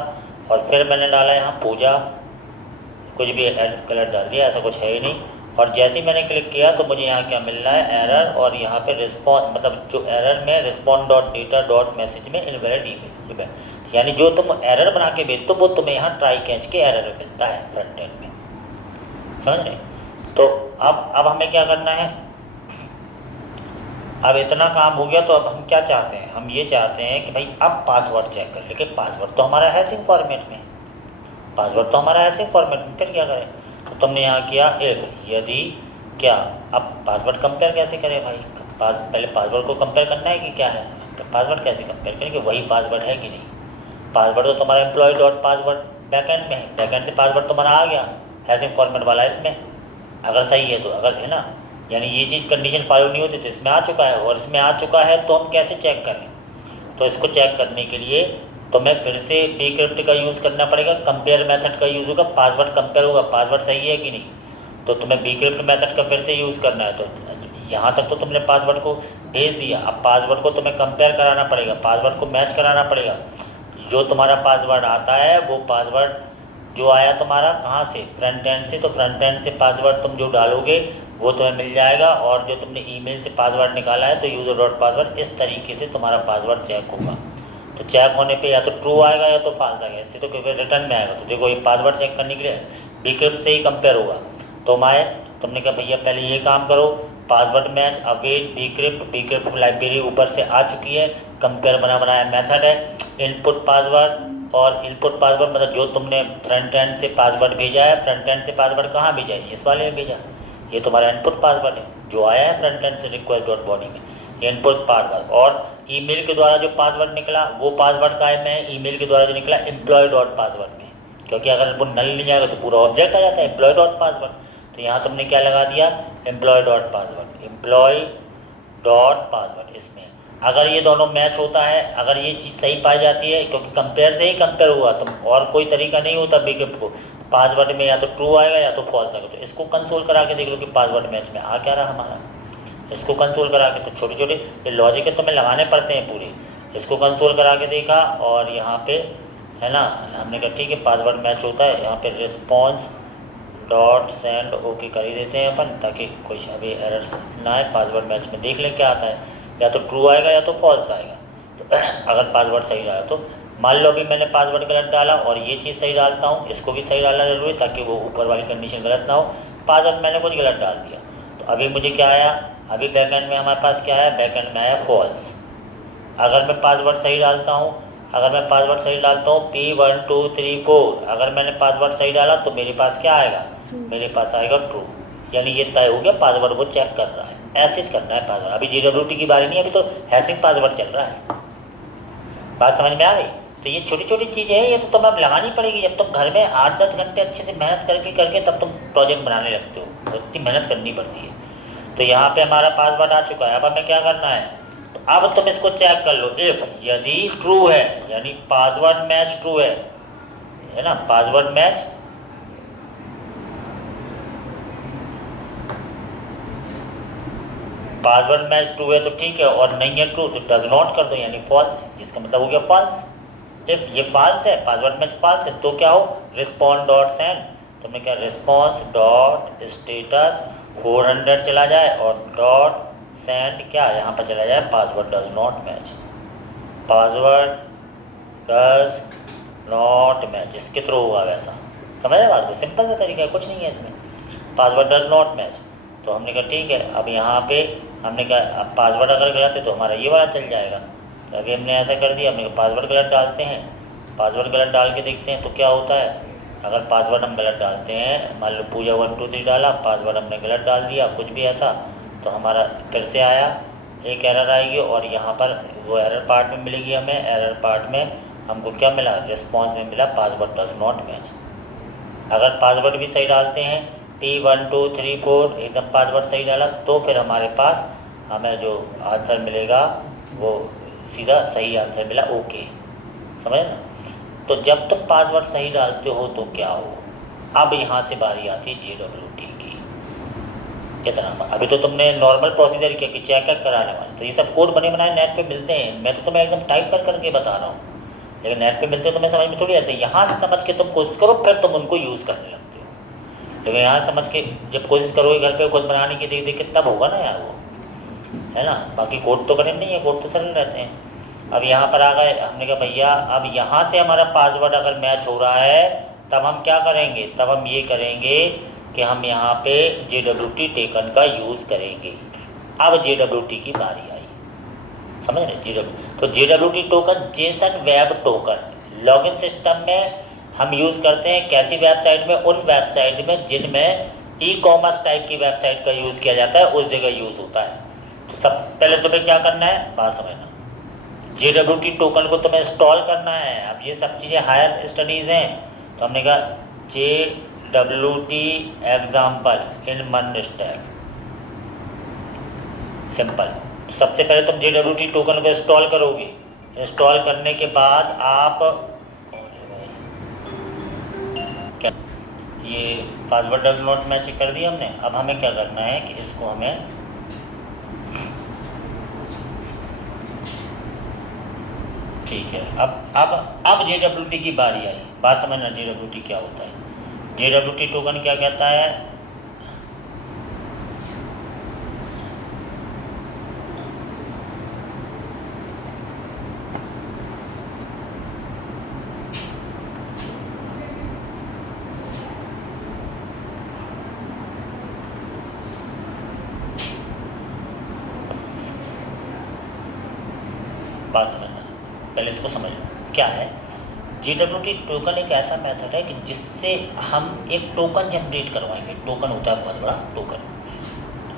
और फिर मैंने डाला यहाँ पूजा, कुछ भी गलत डाल दिया, ऐसा कुछ है ही नहीं। और जैसे ही मैंने क्लिक किया तो मुझे यहाँ क्या मिल रहा है, एरर, और यहाँ पे रिस्पॉन्स, मतलब जो एरर में respond dot data dot message में इनवैलिड ईमेल, यानी जो तुम एरर बना के भेजते हो वो तुम्हें यहाँ ट्राई कैच के एरर में मिलता है फ्रंट एंड में, समझ रहे? तो अब हमें क्या करना है, अब इतना काम हो गया तो अब हम क्या चाहते हैं, हम ये चाहते हैं कि भाई अब पासवर्ड चेक कर, लेकिन पासवर्ड तो हमारा हैशिंग फॉर्मेट में, पासवर्ड तो हमारा हैशिंग फॉर्मेट में, फिर क्या करें? तो तुमने यहाँ किया इफ़, यदि क्या, अब पासवर्ड कंपेयर कैसे करें भाई? पहले पासवर्ड को कंपेयर करना है कि क्या है, पासवर्ड कैसे कंपेयर करें कि वही पासवर्ड है कि नहीं? पासवर्ड तो तुम्हारा एम्प्लॉय डॉट पासवर्ड बैकएंड में है, बैकएंड से पासवर्ड तुम्हारा आ गया हैशिंग फॉर्मेट वाला इसमें, अगर सही है तो, अगर है ना, यानी ये चीज़ कंडीशन फॉलो नहीं होती तो इसमें आ चुका है, और इसमें आ चुका है तो हम कैसे चेक करें? तो इसको चेक करने के लिए तुम्हें फिर से bcrypt का यूज़ करना पड़ेगा, कंपेयर मेथड का यूज़ होगा, पासवर्ड कंपेयर होगा, पासवर्ड सही है कि नहीं, तो तुम्हें bcrypt मेथड का फिर से यूज़ करना है। तो यहाँ तक तो तुमने पासवर्ड को भेज दिया, अब पासवर्ड को तुम्हें कंपेयर कराना पड़ेगा, पासवर्ड को मैच कराना पड़ेगा। जो तुम्हारा पासवर्ड आता है वो पासवर्ड जो आया तुम्हारा कहाँ से, फ्रंट एंड से, तो फ्रंट एंड से पासवर्ड तुम जो डालोगे वो तुम्हें मिल जाएगा, और जो तुमने ईमेल से पासवर्ड निकाला है तो यूज़र डॉट पासवर्ड, इस तरीके से तुम्हारा पासवर्ड चेक होगा। तो चेक होने पे या तो ट्रू आएगा या तो फॉल्स आएगा, इससे तो कोई रिटर्न में आएगा। तो देखो ये पासवर्ड चेक करने के लिए bcrypt से ही कंपेयर होगा। तो तुमने कहा भैया पहले ये काम करो, password match await bcrypt library ऊपर से आ चुकी है, कंपेयर बना बनाया मेथड है, इनपुट पासवर्ड, और इनपुट पासवर्ड मतलब जो तुमने फ्रंट एंड से पासवर्ड भेजा है, फ्रंट एंड से पासवर्ड कहाँ भेजा है, इस वाले में भेजा, ये तुम्हारा इनपुट पासवर्ड है जो आया है फ्रंट एंड से रिक्वेस्ट डॉट बॉडी में, ये इनपुट पासवर्ड। और ईमेल के द्वारा जो पासवर्ड निकला वो पासवर्ड का है, मैं ईमेल के द्वारा जो निकला एम्प्लॉय डॉट पासवर्ड में, क्योंकि अगर वो नल नहीं आएगा तो पूरा ऑब्जेक्ट आ जाता है एम्प्लॉय डॉट पासवर्ड। तो यहाँ तुमने क्या लगा दिया, employ dot password, employ dot password. इसमें अगर ये दोनों मैच होता है, अगर ये चीज़ सही पाई जाती है, क्योंकि कंपेयर से ही कंपेयर हुआ, तो और कोई तरीका नहीं होता bcrypt को, पासवर्ड में या तो ट्रू आएगा या तो फॉल्स आएगा। तो इसको कंसोल करा के देख लो कि पासवर्ड मैच में आ क्या रहा हमारा, इसको कंसोल करा के, तो छोटे छोटे ये लॉजिक है, तुम्हें लगाने पड़ते हैं पूरे। इसको कंसोल करा के देखा, और यहाँ पे है ना, हमने कहा ठीक है पासवर्ड मैच होता है, यहाँ पे रिस्पॉन्स डॉट सेंड ओके कर ही देते हैं अपन, ताकि कोई अभी एरर ना आए। पासवर्ड मैच में देख लें क्या आता है, या तो ट्रू आएगा या तो फॉल्स आएगा। तो अगर पासवर्ड सही डाला तो मान लो अभी मैंने पासवर्ड गलत डाला और ये चीज़ सही डालता हूँ, इसको भी सही डालना जरूरी है ताकि वो ऊपर वाली कंडीशन गलत ना हो। पासवर्ड मैंने कुछ गलत डाल दिया, तो अभी मुझे क्या आया, अभी बैकएंड में हमारे पास क्या आया, बैकएंड में आया फॉल्स। अगर मैं पासवर्ड सही डालता हूँ, अगर मैं पासवर्ड सही डालता हूँ P1234, अगर मैंने पासवर्ड सही डाला तो मेरे पास क्या आएगा, मेरे पास आएगा ट्रू, यानी ये तय हो गया पासवर्ड वो चेक कर रहा है। ऐसे ही करना है पासवर्ड। अभी GWT की बारी नहीं, अभी तो हैशिंग पासवर्ड चल रहा है। बात समझ में आ गई? तो ये छोटी छोटी चीज़ें हैं, ये तो तुम्हें अब लगानी पड़ेगी। जब तुम घर में 8-10 घंटे अच्छे से मेहनत करके तब तुम प्रोजेक्ट बनाने लगते हो, इतनी मेहनत करनी पड़ती है। तो यहाँ पे हमारा पासवर्ड आ चुका है, अब हमें क्या करना है, तो अब तुम इसको चेक कर लो, इफ़ यदि ट्रू है, यानी पासवर्ड मैच ट्रू है ना, पासवर्ड मैच ट्रू है तो ठीक है, और नहीं है ट्रू तो डज नॉट कर दो, यानी फॉल्स। इसका मतलब हो गया फॉल्स। इफ़ ये फॉल्स है, पासवर्ड मैच फॉल्स है, तो क्या हो, रिस्पॉन्स डॉट सेंड, तुमने क्या रिस्पॉन्स डॉट स्टेटस 400 चला जाए, और डॉट सेंड क्या यहाँ पर चला जाए, password does not match, password does not match, इसके थ्रू हुआ वैसा। समझ रहे बात को? सिंपल सा तरीका है, कुछ नहीं है इसमें, पासवर्ड डज नॉट मैच। तो हमने कहा ठीक है, अब यहाँ पे हमने कहा अब पासवर्ड अगर गलत है तो हमारा ये वाला चल जाएगा। तो अभी हमने ऐसा कर दिया, हमने कहा पासवर्ड गलत डालते हैं, पासवर्ड गलत डाल के देखते हैं तो क्या होता है। अगर पासवर्ड हम गलत डालते हैं, मान लो पूजा 123 डाला, पासवर्ड हमने गलत डाल दिया, कुछ भी ऐसा, तो हमारा फिर से आया, एक एरर आएगी, और यहाँ पर वो एरर पार्ट में मिलेगी हमें। एरर पार्ट में हमको क्या मिला, रिस्पॉन्स में मिला पासवर्ड डज नॉट मैच। अगर पासवर्ड भी सही डालते हैं, P1234 एकदम पासवर्ड सही डाला, तो फिर हमारे पास हमें जो आंसर मिलेगा वो सीधा सही आंसर मिला, ओके। समझे ना? तो जब तुम पासवर्ड सही डालते हो तो क्या हो, अब यहाँ से बारी आती है GWT की। इतना। अभी तो तुमने नॉर्मल प्रोसीजर किया कि चेक कराने वाले, तो ये सब कोड बने बनाए नेट पे मिलते हैं। मैं तो तुम्हें एकदम टाइप कर करके बता रहा हूँ, लेकिन नेट पे मिलते तो तुम्हें समझ में थोड़ी आते। यहाँ से समझ के तुम कोशिश करो, फिर तुम उनको यूज़ करने लगते हो। लेकिन यहाँ समझ के जब कोशिश करोगे घर पे खुद बनाने की, देख देख के तब होगा ना यार वो, है ना। बाकी कोड तो कठिन नहीं है, कोड तो सरल रहते हैं। अब यहाँ पर आ गए, हमने कहा भैया अब यहाँ से हमारा पासवर्ड अगर मैच हो रहा है तब हम क्या करेंगे, तब हम ये करेंगे कि हम यहाँ पे JWT टोकन का यूज़ करेंगे। अब JWT की बारी आई, समझ रहे। तो JWT token Jason web token login system में हम यूज़ करते हैं। कैसी वेबसाइट में, उन वेबसाइट में जिनमें ई-कॉमर्स टाइप की वेबसाइट का यूज़ किया जाता है, उस जगह यूज़ होता है। तो सब पहले तुम्हें क्या करना है, बात समझना। JWT टोकन को तुम्हें इंस्टॉल करना है। अब ये सब चीज़ें हायर स्टडीज़ हैं, तो हमने कहा JWT example in one step, simple. सबसे पहले तुम JWT टोकन को इंस्टॉल करोगे। इंस्टॉल करने के बाद आप क्या, ये पासवर्ड डज नॉट मैच कर दिया हमने। अब हमें क्या करना है कि इसको हमें ठीक है। अब JWT की बारी आई। बात समझना JWT क्या होता है। JWT टोकन क्या कहता है, बात समझना, पहले इसको समझ लो क्या है। JWT टोकन एक ऐसा मेथड है कि जिससे हम एक टोकन जनरेट करवाएंगे। टोकन होता है बहुत बड़ा टोकन।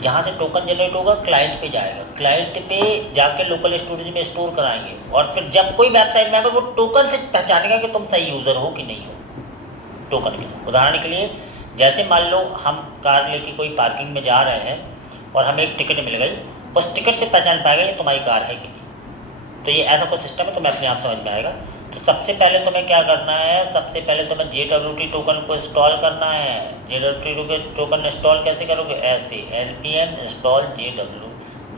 यहाँ से टोकन जनरेट होगा, क्लाइंट पे जाएगा, क्लाइंट पे जाके लोकल स्टोरेज में स्टोर कराएंगे, और फिर जब कोई वेबसाइट में आएगा वो टोकन से पहचानेगा कि तुम सही यूज़र हो कि नहीं हो टोकन के। उदाहरण के लिए जैसे मान लो हम कार लेके कोई पार्किंग में जा रहे हैं और हमें एक टिकट मिल गई, उस टिकट से पहचान पाएगा ये तुम्हारी कार है कि नहीं। तो ये ऐसा कोई सिस्टम है, तुम्हें अपने आप समझ में आएगा। तो सबसे पहले तुम्हें क्या करना है, सबसे पहले तुम्हें JWT टोकन को इंस्टॉल करना है। JWT टोकन इंस्टॉल कैसे करोगे, ऐसे npm install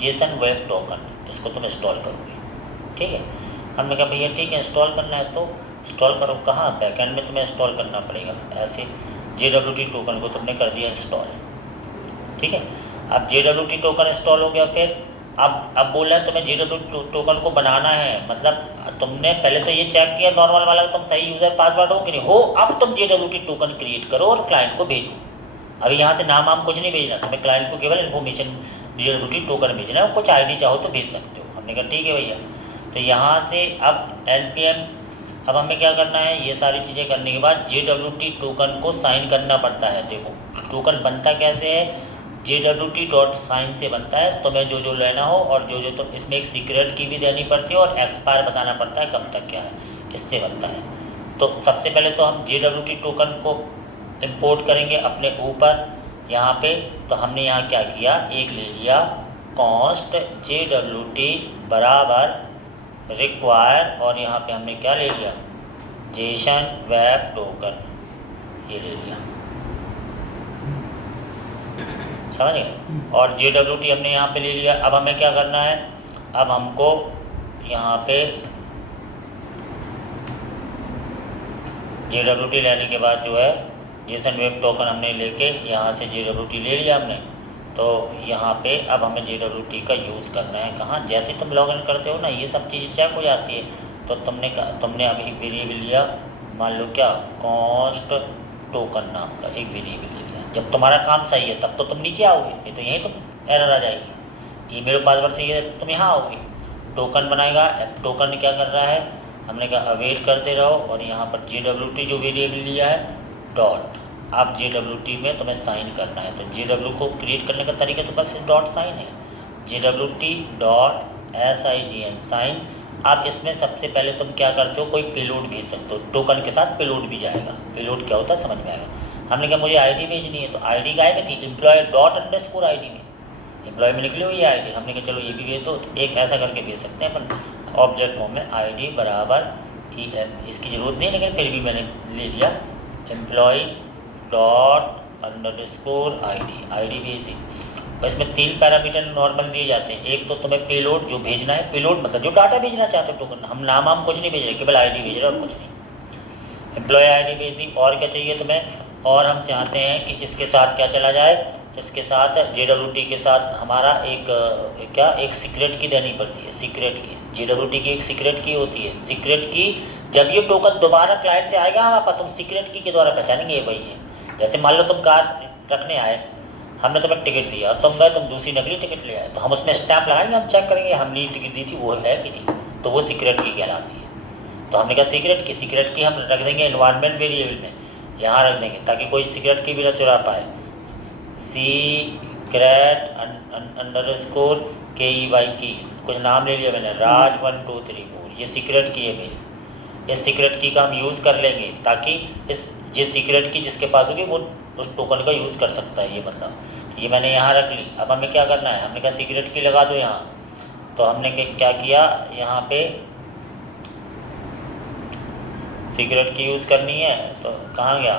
Jason web token, इसको तुम इंस्टॉल करोगे। ठीक है, हमने कहा भैया ठीक है इंस्टॉल करना है तो इंस्टॉल करो। कहाँ, बैकएंड में तुम्हें इंस्टॉल करना पड़ेगा। ऐसे JWT टोकन को तुमने कर दिया इंस्टॉल। ठीक है, अब JWT टोकन इंस्टॉल हो गया। फिर अब बोल रहे हैं तुम्हें JWT टोकन को बनाना है, मतलब तुमने पहले तो ये चेक किया नॉर्मल वाला तुम सही यूज़र पासवर्ड हो कि नहीं हो। अब तुम JWT टोकन क्रिएट करो और क्लाइंट को भेजो। अभी यहाँ से नाम वाम कुछ नहीं भेजना, तुम्हें क्लाइंट को केवल इन्फॉर्मेशन JWT टोकन भेजना है। कुछ ID चाहो तो भेज सकते हो। हमने कहा ठीक है भैया। तो यहाँ से अब npm, अब हमें क्या करना है, ये सारी चीज़ें करने के बाद JWT टोकन को साइन करना पड़ता है। देखो टोकन बनता कैसे है, JWT.sign से बनता है। तुम्हें जो जो लेना हो और जो जो तुम इसमें एक सीक्रेट की भी देनी पड़ती है और एक्सपायर बताना पड़ता है कब तक क्या है, इससे बनता है। तो सबसे पहले तो हम JWT टोकन को इंपोर्ट करेंगे अपने ऊपर यहाँ पे। तो हमने यहाँ क्या किया, एक ले लिया कॉन्स्ट JWT बराबर रिक्वायर, और यहाँ पे हमने क्या ले लिया, जेसन वेब टोकन, ये ले लिया, समझ गए। और JWT हमने यहाँ पे ले लिया। अब हमें क्या करना है, अब हमको यहाँ पे JWT लेने के बाद जो है जेसन वेब टोकन हमने लेके यहाँ से JWT ले लिया हमने। तो यहाँ पे अब हमें JWT का यूज़ करना है। कहाँ, जैसे तुम लॉगिन करते हो ना ये सब चीज़ें चेक हो जाती है। तो तुमने अभी वेरिएबल लिया, मान लो क्या, कॉस्ट टोकन नाम का एक वेरिएबल ले लिया। जब तुम्हारा काम सही है तब तो तुम नीचे आओगे, नहीं तो यहीं तुम एरर आ जाएगी। ईमेल पासवर्ड सही है तो तुम यहाँ आओगे। टोकन बनाएगा, टोकन क्या कर रहा है, हमने कहा अवेट करते रहो, और यहाँ पर JWT जो वेरिएबल लिया है डॉट। अब JWT में तुम्हें साइन करना है। तो JW को क्रिएट करने का तरीका तो बस डॉट साइन है, JWT.sign साइन। अब इसमें सबसे पहले तुम क्या करते हो, कोई पेलोड भेज सकते हो, टोकन के साथ पेलोड भी जाएगा। पेलोड क्या होता है समझ में आएगा। हमने कहा मुझे ID भेजनी है, तो ID गाय में थी employee._id में, एम्प्लॉय में निकली हुई है ID। हमने कहा चलो ये भी भेज दो। तो एक ऐसा करके भेज सकते हैं अपन ऑब्जेक्ट फॉर्म में, ID बराबर EN, इसकी ज़रूरत नहीं लेकिन फिर भी मैंने ले लिया employee._id, ID भेज दी। इसमें 3 पैरामीटर नॉर्मल दिए जाते हैं। एक तो तुम्हें पेलोड जो भेजना है, पेलोड मतलब जो डाटा भेजना चाहते हो टोकन, हम नाम कुछ नहीं भेज रहे, केवल आईडी भेज रहे और कुछ नहीं। एम्प्लॉय आईडी भेज दी, और क्या चाहिए तुम्हें, और हम चाहते हैं कि इसके साथ क्या चला जाए, इसके साथ JWT के साथ हमारा एक सीक्रेट की देनी पड़ती है। सीक्रेट की JWT की एक सीक्रेट की होती है। सीक्रेट की जब ये टोकन दोबारा क्लाइंट से आएगा हमारे पास, तुम सीक्रेट की के द्वारा पहचानेंगे ये वही है। जैसे मान लो तुम कार रखने आए, हमने तुम्हें टिकट दिया, तुम गए, तुम दूसरी नकली टिकट ले आए, तो हम उसमें स्टैंप लगाएंगे, हम चेक करेंगे हमने टिकट दी थी वो है कि नहीं, तो वो सीक्रेट की कहलाती है। तो हमने कहा सीक्रेट की हम रख देंगे एनवायरनमेंट वेरिएबल में, यहाँ रख देंगे ताकि कोई सीक्रेट की भी ना चुरा पाए। सीक्रेट अंडरस्कोर KEY की, कुछ नाम ले लिया मैंने, राज 1 2 3 4, ये सीक्रेट की है मेरी। इस सीक्रेट की का हम यूज़ कर लेंगे ताकि ये सीक्रेट की जिसके पास होगी वो उस टोकन का यूज़ कर सकता है। ये मतलब ये मैंने यहाँ रख ली। अब हमें क्या करना है, हमने कहा सीक्रेट की लगा दो यहाँ, तो हमने क्या किया, यहाँ पे सीक्रेट की यूज़ करनी है, तो कहाँ गया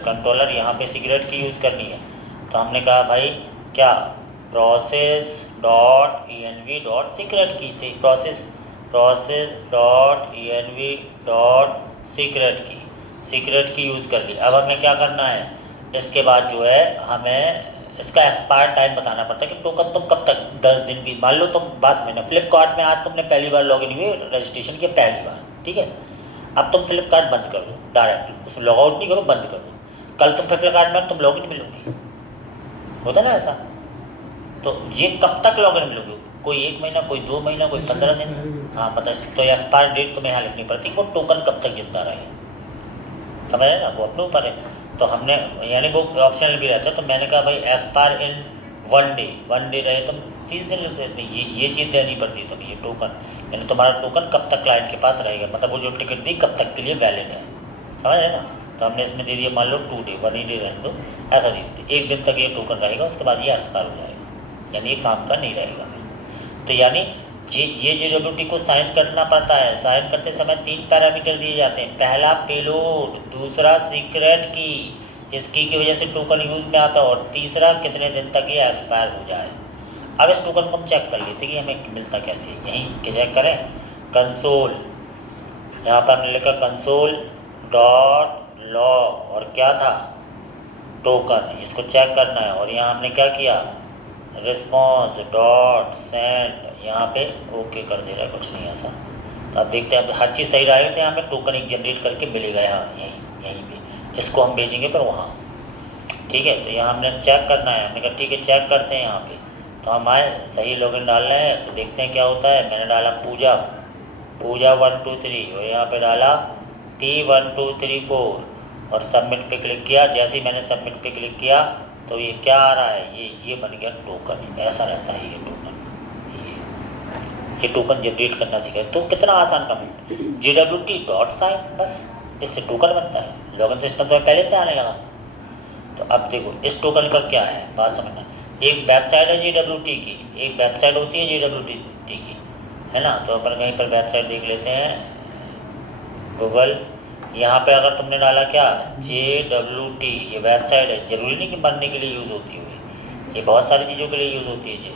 कंट्रोलर, यहाँ पे सीक्रेट की यूज़ करनी है। तो हमने कहा भाई क्या, process dot env dot secret की थी, process dot env dot secret की यूज़ कर ली। अब हमें क्या करना है, इसके बाद जो है हमें इसका एक्सपायर टाइम बताना पड़ता है कि टोकन तुम कब तक, 10 दिन भी, मान लो तुम बस मैंने फ्लिपकार्ट में आज तुमने पहली बार लॉगिन हुए, रजिस्ट्रेशन किया पहली बार, ठीक है, अब तुम फ्लिपकार्ट बंद कर दो डायरेक्ट, उसमें लॉगआउट नहीं करो, बंद कर दो, कल तुम फ्लिपकार्ट में तुम लॉगिन मिलोगे, होता ना ऐसा। तो ये कब तक लॉगिन मिलोगे, कोई 1 महीना, कोई 2 महीना, कोई 15 दिन, हाँ मतलब, तो एक्सपायर डेट तुम्हें यहाँ लिखनी पड़ती है, वो टोकन कब तक जिंदा रहे, समझ रहे ना, वो अपने ऊपर है। तो हमने यानी वो ऑप्शनल भी रहता है, तो मैंने कहा भाई एक्सपायर इन 1 डे रहे, तुम 30 दिन लेते हो, इसमें ये चीज़ देनी पड़ती है तुम्हें, ये टोकन यानी तुम्हारा टोकन कब तक क्लाइंट के पास रहेगा, मतलब वो जो टिकट दी कब तक के लिए वैलिड है, समझ रहे ना। तो हमने इसमें दे दिया मान लो 2 डे, 1 ही डे रहने दो, ऐसा दे देते, 1 दिन तक ये टोकन रहेगा, उसके बाद ये एक्सपायर हो जाएगा, यानी ये काम का नहीं रहेगा फिर। तो यानी ये JWT को साइन करना पड़ता है। साइन करते समय 3 पैरामीटर दिए जाते हैं, पहला पेलोड, दूसरा सीक्रेट की, इसकी की वजह से टोकन यूज़ में आता है, और तीसरा कितने दिन तक ये एक्सपायर हो जाए। अब इस टोकन को हम चेक कर लेते कि हमें मिलता कैसे, यहीं के चेक करें, कंसोल, यहाँ पर हमने लिखा कंसोल डॉट लॉग, और क्या था, टोकन, इसको चेक करना है। और यहाँ हमने क्या किया, रिस्पॉन्स डॉट सेंड, यहाँ पे ओके कर दे रहा है, कुछ नहीं ऐसा। तो अब देखते हैं, अब हर चीज़ सही रही, तो यहाँ पे टोकन एक जनरेट करके मिलेगा, यहाँ यहीं पे इसको हम भेजेंगे पर वहाँ, ठीक है। तो यहाँ हमने चेक करना है, हमने कहा ठीक है चेक करते हैं यहाँ पे। तो हम आए, सही लॉगिन डाल रहे हैं, तो देखते हैं क्या होता है। मैंने डाला पूजा 1 2 3, और यहाँ पे डाला T1 2 3 4, और सबमिट पे क्लिक किया। जैसे ही मैंने सबमिट पे क्लिक किया तो ये क्या आ रहा है, ये बन गया टोकन, ऐसा रहता है ये टोकन। ये टोकन जनरेट करना सीखा, तो कितना आसान काम है, JWT डॉट साइन, बस इससे टोकन बनता है। लॉगिन सिस्टम तो पहले से आने लगा। तो अब देखो इस टोकन का क्या है, बात समझना। एक वेबसाइट है JWT की, एक वेबसाइट होती है JWT की, है ना। तो अपन कहीं पर वेबसाइट देख लेते हैं, गूगल, यहाँ पे अगर तुमने डाला क्या JWT, ये वेबसाइट है, ज़रूरी नहीं कि बनने के लिए यूज़ होती हुई, ये बहुत सारी चीज़ों के लिए यूज़ होती है।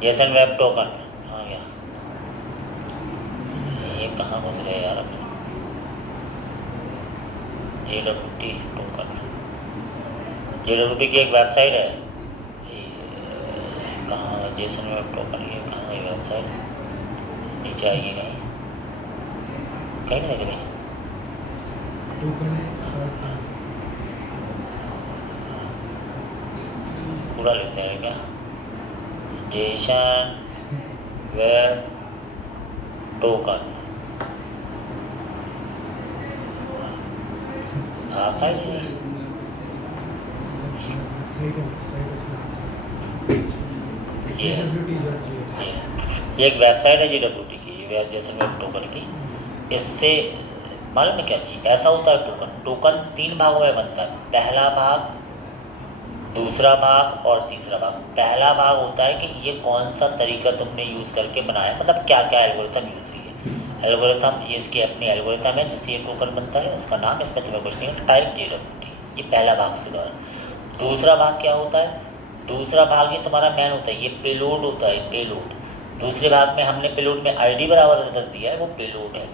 जेसन वेब टोकन, कहाँ गया ये, कहाँ घुस गए यार अपने, JWT टोकन, JWT की एक वेबसाइट है, कहाँ जेसन वेब टोकन, ये कहाँ है वेबसाइट, नीचे आएगी कहीं नहीं दिख रही, पूरा लेते हैं क्या, जेसन वेब टोकन, आता ही नहीं। ये एक वेबसाइट है JWT की, ये जेसन वेब टोकन की। इससे मालूम है क्या जी, ऐसा होता है टोकन 3 भागों में बनता है, पहला भाग, दूसरा भाग और तीसरा भाग। पहला भाग होता है कि ये कौन सा तरीका तुमने यूज़ करके बनाया, मतलब क्या क्या एल्गोरिथम यूज़ किए। एल्गोरिथम, ये इसकी अपनी एल्गोरिथम है जिससे ये टोकन बनता है, उसका नाम इसमें तुम्हें कुछ नहीं है, टाइप JWT, ये पहला भाग से द्वारा। दूसरा भाग क्या होता है, दूसरा भाग ये तुम्हारा मैन होता है, ये पेलोड होता है, पेलोड। दूसरे भाग में हमने पेलोड में आईडी बराबर बस दिया है, वो पेलोड है।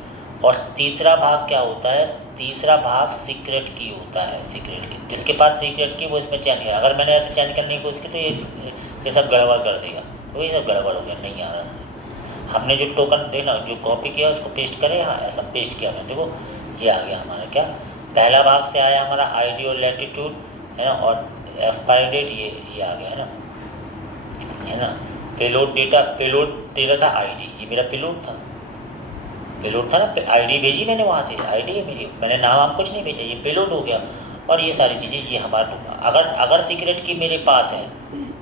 और तीसरा भाग क्या होता है, तीसरा भाग सीक्रेट की होता है, सीक्रेट की। जिसके पास सीक्रेट की वो इसमें चेंज है। अगर मैंने ऐसे चेंज करने की कोशिश की तो ये सब गड़बड़ कर देगा, तो ये सब गड़बड़ हो गया, नहीं आ रहा। हमने जो टोकन देना, जो कॉपी किया उसको पेस्ट करें, हाँ ऐसा पेस्ट किया मैंने, देखो ये आ गया हमारा क्या, पहला भाग से आया हमारा आईडी और लैटिट्यूड, है ना, और एक्सपायरी डेट ये आ गया, है ना। पेलोड डेटा, पेलोड दे रहा था आईडी, ये मेरा पेलोड था ना, आईडी भेजी मैंने वहाँ से, आईडी है मेरी, मैंने नाम वाम कुछ नहीं भेजा, ये पेलोड हो गया। और ये सारी चीज़ें ये हमारा टोकन, अगर सीक्रेट की मेरे पास है,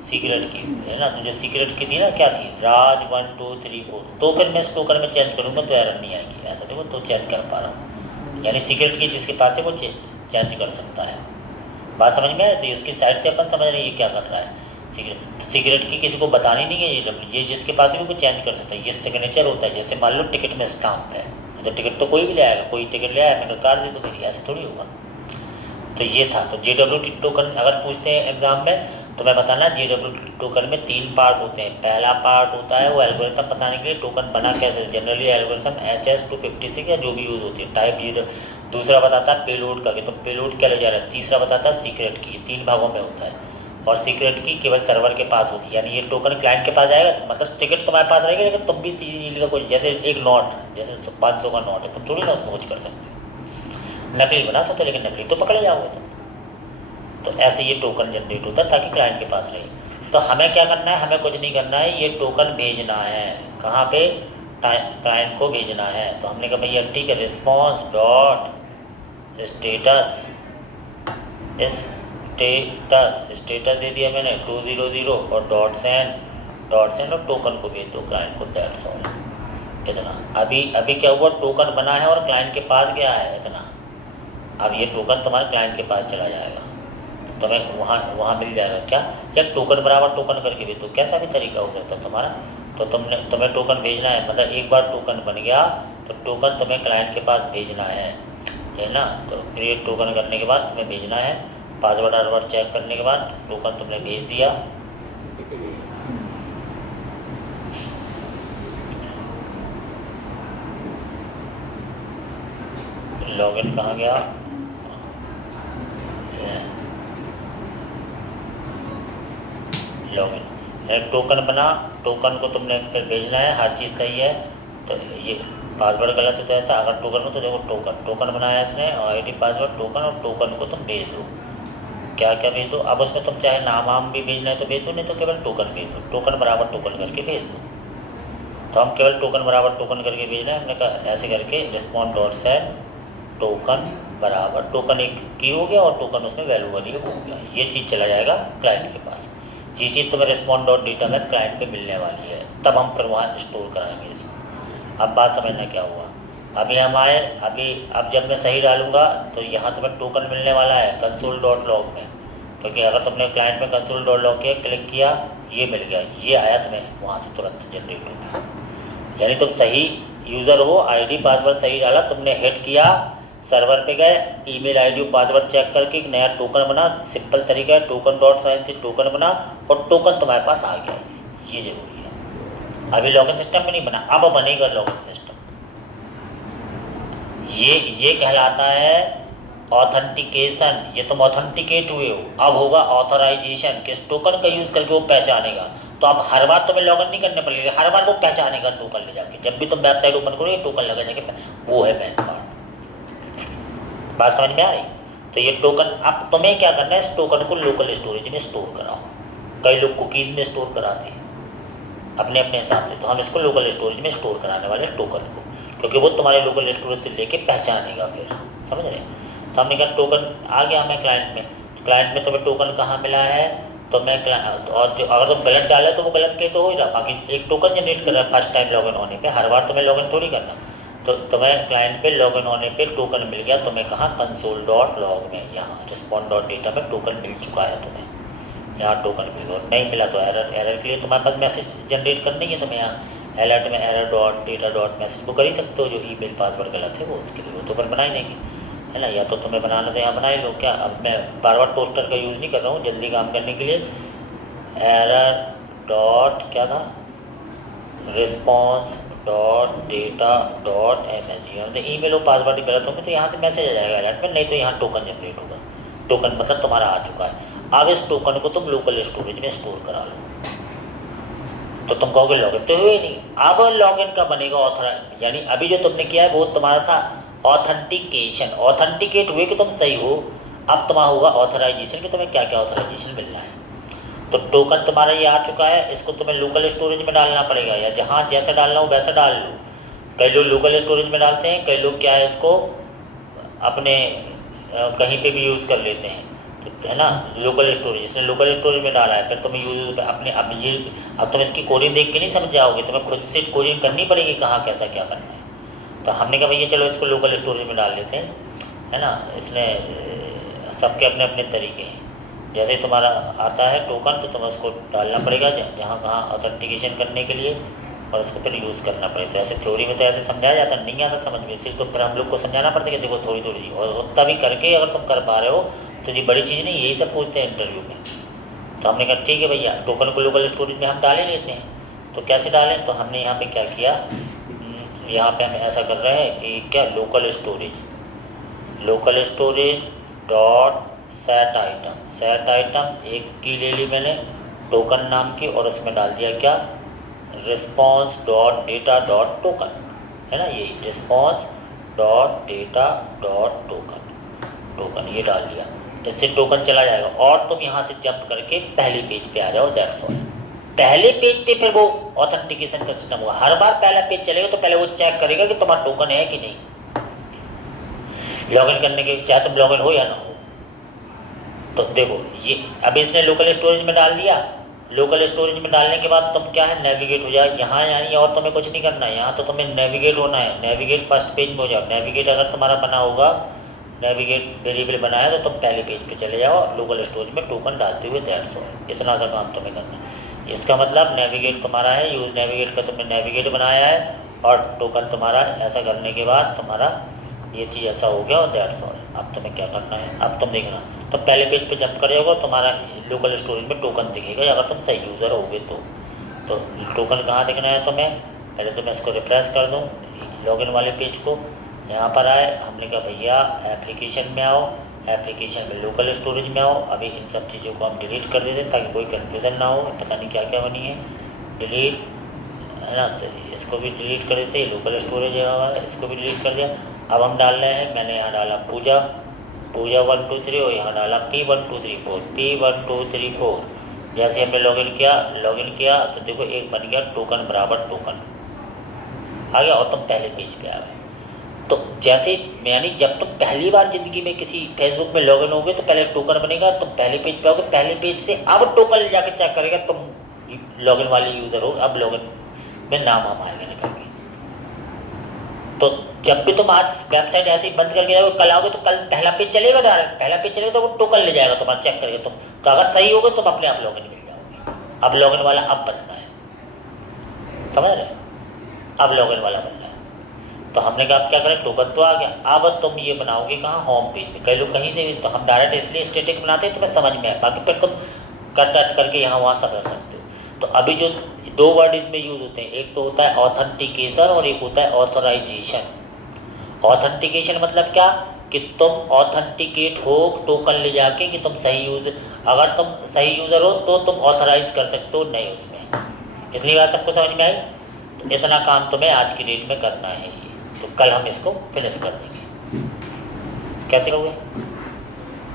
सीक्रेट की है ना, तो जो सीक्रेट की थी ना, क्या थी, राज 1 2 3 4, तो फिर मैं इस टोकन में चेंज करूँगा तो एरर नहीं आएगी, ऐसा देखो, तो चेंज कर पा रहा हूँ। यानी सीक्रेट की जिसके पास है वो चेंज कर सकता है। बात समझ में आए, तो इसकी साइड से अपन समझ रहे हैं ये क्या कर रहा है। सीक्रेट की किसी को बतानी नहीं है, ये जिसके पास है वो चेंज कर सकता है। ये सिग्नेचर होता है, जैसे मान लो टिकट में स्टाम्प है, तो टिकट तो कोई भी ले आएगा, कोई टिकट ले आया, मैं कार्ड दे दूँ मेरी, ऐसे थोड़ी होगा। तो ये था। तो JWT टोकन अगर पूछते हैं एग्जाम में, तो मैं बताना JWT टोकन में 3 पार्ट होते हैं। पहला पार्ट होता है वो एल्गोरिथम बताने के लिए, टोकन बना कैसे, जनरली एल्गोरिथम HS256 या जो भी यूज़ होती है, टाइप 0। दूसरा बताता है पेलोड का, कि तो पेलोड क्या ले जा रहा है। तीसरा बताता है सीक्रेट की, 3 भागों में होता है। और सीक्रेट की केवल सर्वर के पास होती है, यानी ये टोकन क्लाइंट के पास जाएगा, मतलब टिकट तुम्हारे पास रहेगी, लेकिन तुम भी सीधी का कुछ, जैसे एक नोट, जैसे 500 का नोट है, तुम थोड़ी ना उसमें कुछ कर सकते, नकली बना सकते हो, लेकिन नकली तो पकड़े जाओगे तुम। तो ऐसे ये टोकन जनरेट होता है ताकि क्लाइंट के पास रहे। तो हमें क्या करना है, हमें कुछ नहीं करना है, ये टोकन भेजना है, कहाँ पे, क्लाइंट को भेजना है। तो हमने कहा भैया ठीक है, रिस्पॉन्स डॉट स्टेटस, स्टेटस दे दिया मैंने 200 और डॉट सेंड और टोकन को भेज दो क्लाइंट को, डेट्स ऑल, इतना। अभी क्या हुआ, टोकन बना है और क्लाइंट के पास गया है, इतना। अब ये टोकन तुम्हारे क्लाइंट के पास चला जाएगा, तो तुम्हें वहाँ मिल जाएगा क्या, या टोकन बराबर टोकन करके भेज दो, कैसा भी तरीका हो सकता है तुम्हारा। तो तुम्हें टोकन भेजना है, मतलब एक बार टोकन बन गया तो टोकन तुम्हें क्लाइंट के पास भेजना है ना। तो क्रिएट टोकन करने के बाद तुम्हें भेजना है, पासवर्ड आरवर्ड चेक करने के बाद टोकन तुमने भेज दिया। लॉगिन कहाँ गया, लॉगिन, टोकन बना, टोकन को तुमने फिर भेजना है, हर चीज़ सही है। तो ये पासवर्ड गलत है तो ऐसा, अगर टोकन हो तो देखो टोकन बनाया इसने, और आईडी पासवर्ड टोकन, और टोकन को तुम भेज दो, क्या क्या भेज दो। अब उसमें तुम चाहे नाम वाम भी भेजना है तो भेज दो, नहीं तो केवल टोकन भेज दो, टोकन बराबर टोकन करके भेज दो। तो हम केवल टोकन बराबर टोकन करके भेजना है, हमने कहा ऐसे करके रिस्पॉन्ड डॉट सेंड टोकन बराबर, टोकन एक की हो गया और टोकन उसमें वैल्यू वाली वो हो गया, ये चीज़ चला जाएगा क्लाइंट के पास। ये चीज़ तुम्हें रिस्पॉन्ड डॉट डेटा में क्लाइंट पे मिलने वाली है, तब हम फिर वहाँ स्टोर कराएंगे इसको। अब बात समझना क्या हुआ, अभी हम आए, अब जब मैं सही डालूंगा तो यहाँ तुम्हें टोकन मिलने वाला है कंसोल डॉट लॉग में, क्योंकि अगर तुमने क्लाइंट में कंसोल डॉट लॉग के क्लिक किया, ये मिल गया, ये आया तुम्हें वहाँ से तुरंत जनरेट हो गया। यानी तुम सही यूज़र हो, आईडी पासवर्ड सही डाला, तुमने हिट किया, सर्वर पे गए, ईमेल आईडी और पासवर्ड चेक करके एक नया टोकन बना, सिंपल तरीका है, टोकन डॉट साइन से टोकन बना और टोकन तुम्हारे पास आ गया, ये जरूरी है। अभी लॉगिन सिस्टम में नहीं बना, अब बनेगा लॉगिन सिस्टम। ये कहलाता है ऑथेंटिकेशन, ये तुम ऑथेंटिकेट हुए हो। अब होगा ऑथराइजेशन, किस टोकन का यूज़ करके वो पहचानेगा। तो अब हर बार तुम्हें लॉगिन नहीं करने पड़ेगा, हर बार वो पहचानेगा टोकन ले जाके, जब भी तुम वेबसाइट ओपन करो ये टोकन लगा जाके, वो है मेन पार्ट। बात समझ में आ रही। तो ये टोकन, अब तुम्हें क्या करना है, इस टोकन को लोकल स्टोरेज में स्टोर कराओ। कई लोग कुकीज़ में स्टोर कराते हैं अपने हिसाब से, तो हम इसको लोकल स्टोरेज में स्टोर कराने वाले टोकन को, क्योंकि वो तुम्हारे लोकल स्टोरेज से लेके पहचानेगा फिर, समझ रहे। तो हमने कहा टोकन आ गया हमें क्लाइंट में, तो क्लाइंट में तुम्हें टोकन कहाँ मिला है, तो मैं और जो अगर तुम गलत डाले तो वो गलत के तो हो ही रहा, बाकी एक टोकन जनरेट कर रहा है फर्स्ट टाइम लॉगिन होने पे, हर बार तुम्हें लॉगिन थोड़ी करना। तो तुम्हें क्लाइंट पे लॉगिन होने पे टोकन मिल गया, तुम्हें कहाँ कंसोल डॉट लॉग में, यहाँ रिस्पॉन्ड डॉट डेटा में टोकन मिल चुका है तुम्हें, यहाँ टोकन मिल गया। और नहीं मिला तो एरर के लिए तुम्हारे पास मैसेज जनरेट करनी है, तुम्हें यहाँ अलर्ट में error dot data dot message वो कर ही सकते हो, जो ईमेल पासवर्ड गलत है वो उसके लिए वो टोकन बना ही देंगे, है ना। या तो तुम्हें बनाना तो यहाँ बना ही लो। क्या अब मैं बार बार टोस्टर का यूज़ नहीं कर रहा हूँ, जल्दी काम करने के लिए एरर डॉट क्या था, response dot data dot MSG, मतलब ईमेल और पासवर्ड ही गलत होंगे तो यहाँ से मैसेज आ जाएगा अलर्ट में, नहीं तो यहाँ टोकन जनरेट होगा। टोकन मतलब तुम्हारा आ चुका है। अब इस टोकन को तुम लोकल स्टोरेज में स्टोर करा लो। तो तुम कहोगे लॉगिन तो हुए नहीं। अब लॉगिन का बनेगा ऑथराइज, यानी अभी जो तुमने किया है वो तुम्हारा था ऑथेंटिकेशन, ऑथेंटिकेट हुए कि तुम सही हो। अब तुम्हारा होगा ऑथराइजेशन कि तुम्हें क्या क्या ऑथराइजेशन मिल रहा है। तो टोकन तुम्हारा ये आ चुका है, इसको तुम्हें लोकल स्टोरेज में डालना पड़ेगा, या जहाँ जैसे डालना हो वैसा डाल लो। कई लोग लोकल स्टोरेज में डालते हैं, कई लोग क्या है इसको अपने कहीं पे भी यूज़ कर लेते हैं, तो है ना। लोकल स्टोरेज, इसने लोकल स्टोरेज में डाला है, फिर तुम यूज अपने अब तुम इसकी कोडिंग देख के नहीं समझ जाओगे, तुम्हें खुद से कोडिंग करनी पड़ेगी कहाँ कैसा क्या करना है। तो हमने कहा भैया चलो इसको लोकल स्टोरेज में डाल लेते हैं, है ना। इसने सबके अपने अपने तरीके हैं। जैसे तुम्हारा आता है टोकन तो तुम्हें उसको डालना पड़ेगा जहाँ कहाँ ऑथेंटिकेशन करने के लिए, और उसको फिर यूज़ करना पड़ेगा। तो ऐसे थ्योरी में तो ऐसे समझाया जाता नहीं आता समझ में, सिर्फ तो फिर हम लोग को समझाना पड़ता है कि देखो थोड़ी थोड़ी चीज़, और उतना भी करके अगर तुम कर पा रहे हो तो ये बड़ी चीज़ नहीं, यही सब पूछते हैं इंटरव्यू में। तो हमने कहा ठीक है भैया टोकन को लोकल स्टोरेज में हम डाल ही लेते हैं। तो कैसे डालें, तो हमने यहाँ पे क्या किया, यहाँ पे हम ऐसा कर रहे हैं कि क्या local storage dot set item एक की ले ली मैंने टोकन नाम की, और उसमें डाल दिया क्या, response dot data dot token, है ना। यही response dot data dot token ये डाल दिया। इससे टोकन चला जाएगा और तुम यहाँ से जंप करके पहले पेज पे आ जाओ, दैट्स ऑल। पहले पेज पे फिर वो ऑथेंटिकेशन का सिस्टम होगा। हर बार पहला पेज चलेगा तो पहले वो चेक करेगा कि तुम्हारा टोकन है कि नहीं, लॉगिन करने के, चाहे तुम लॉगिन हो या ना हो। तो देखो ये अब इसने लोकल स्टोरेज में डाल दिया। लोकल स्टोरेज में डालने के बाद तुम क्या है, नेविगेट हो जाए यहाँ, यानी और तुम्हें कुछ नहीं करना है, यहाँ तो तुम्हें नेविगेट होना है। नेविगेट फर्स्ट पेज में हो जाओ। नेविगेट अगर तुम्हारा बना होगा, नेविगेट वेरिएबल बना है, तो तुम पहले पेज पे चले जाओ लोकल स्टोरेज में टोकन डालते हुए, दैट्स ऑल। इतना सा काम तुम्हें करना है। इसका मतलब नेविगेट तुम्हारा है, यूज़ नेविगेट का तुमने नेविगेट बनाया है, और टोकन तुम्हारा ऐसा करने के बाद तुम्हारा ये चीज़ ऐसा हो गया, और दैट्स ऑल। अब तुम्हें क्या करना है, अब तुम देखना, तुम पहले पेज पे जंप कर जाओगे, तुम्हारा लोकल स्टोरेज में टोकन दिखेगा अगर तुम सही यूज़र होगे तो टोकन कहाँ दिखना है तुम्हें, पहले तो मैं इसको रिफ्रेश कर दूँ लॉगिन वाले पेज को। यहाँ पर आए, हमने कहा भैया एप्लीकेशन में आओ, एप्लीकेशन में लोकल स्टोरेज में आओ। अभी इन सब चीज़ों को हम डिलीट कर देते हैं ताकि कोई कन्फ्यूज़न ना हो, पता नहीं क्या क्या बनी है, डिलीट, है ना। तो इसको भी डिलीट कर देते हैं, लोकल स्टोरेज है हमारा, इसको भी डिलीट कर दिया। अब हम डाल रहे हैं, मैंने यहाँ डाला पूजा 1 2 3, और यहाँ डाला P1 2 3 4 P1 2 3 4। जैसे हमने लॉगिन किया तो देखो एक बन गया टोकन बराबर टोकन आ गया, और तुम पहले पेज पे आ गए। तो जैसे यानी जब तुम पहली बार ज़िंदगी में किसी फेसबुक में लॉगिन होगे तो पहले टोकन बनेगा, तुम पहले पेज पे आओगे, पहले पेज से अब टोकन ले जाके चेक करेगा तुम लॉगिन वाले यूज़र हो, अब लॉगिन में नाम हम आएगा निकल के। तो जब भी तुम आज वेबसाइट ऐसे ही बंद करके जाओगे, कल आओगे तो कल पहला पेज चलेगा, डायरेक्ट पहला पेज चलेगा तो वो टोकन ले जाएगा तुम्हारा, चेक करेगा तुम। तो अगर सही होगे तुम अपने आप लॉगिन मिल जाओगे। अब लॉगिन वाला अब बनना है, समझ रहे, अब लॉगिन वाला बनना है। तो हमने कहा अब क्या करें, टोकन तो आ गया, अब तुम ये बनाओगे कहाँ, होम पेज में। कई लोग कहीं से भी, तो हम डायरेक्ट इसलिए स्टैटिक बनाते हैं तुम्हें समझ में आए, बाकी फिर तुम कट करके यहाँ वहाँ सब रह सकते हो। तो अभी जो 2 वर्ड इसमें यूज़ होते हैं, एक तो होता है ऑथेंटिकेशन और एक होता है ऑथराइजेशन। ऑथेंटिकेशन मतलब क्या, कि तुम ऑथेंटिकेट हो टोकन ले जाके कि तुम सही यूज़र, अगर तुम सही यूज़र हो तो तुम ऑथराइज कर सकते हो नहीं उसमें। इतनी बात सबको समझ में आई। तो इतना काम तुम्हें आज की डेट में करना है, ये तो कल हम इसको फिनिश कर देंगे। कैसे करोगे?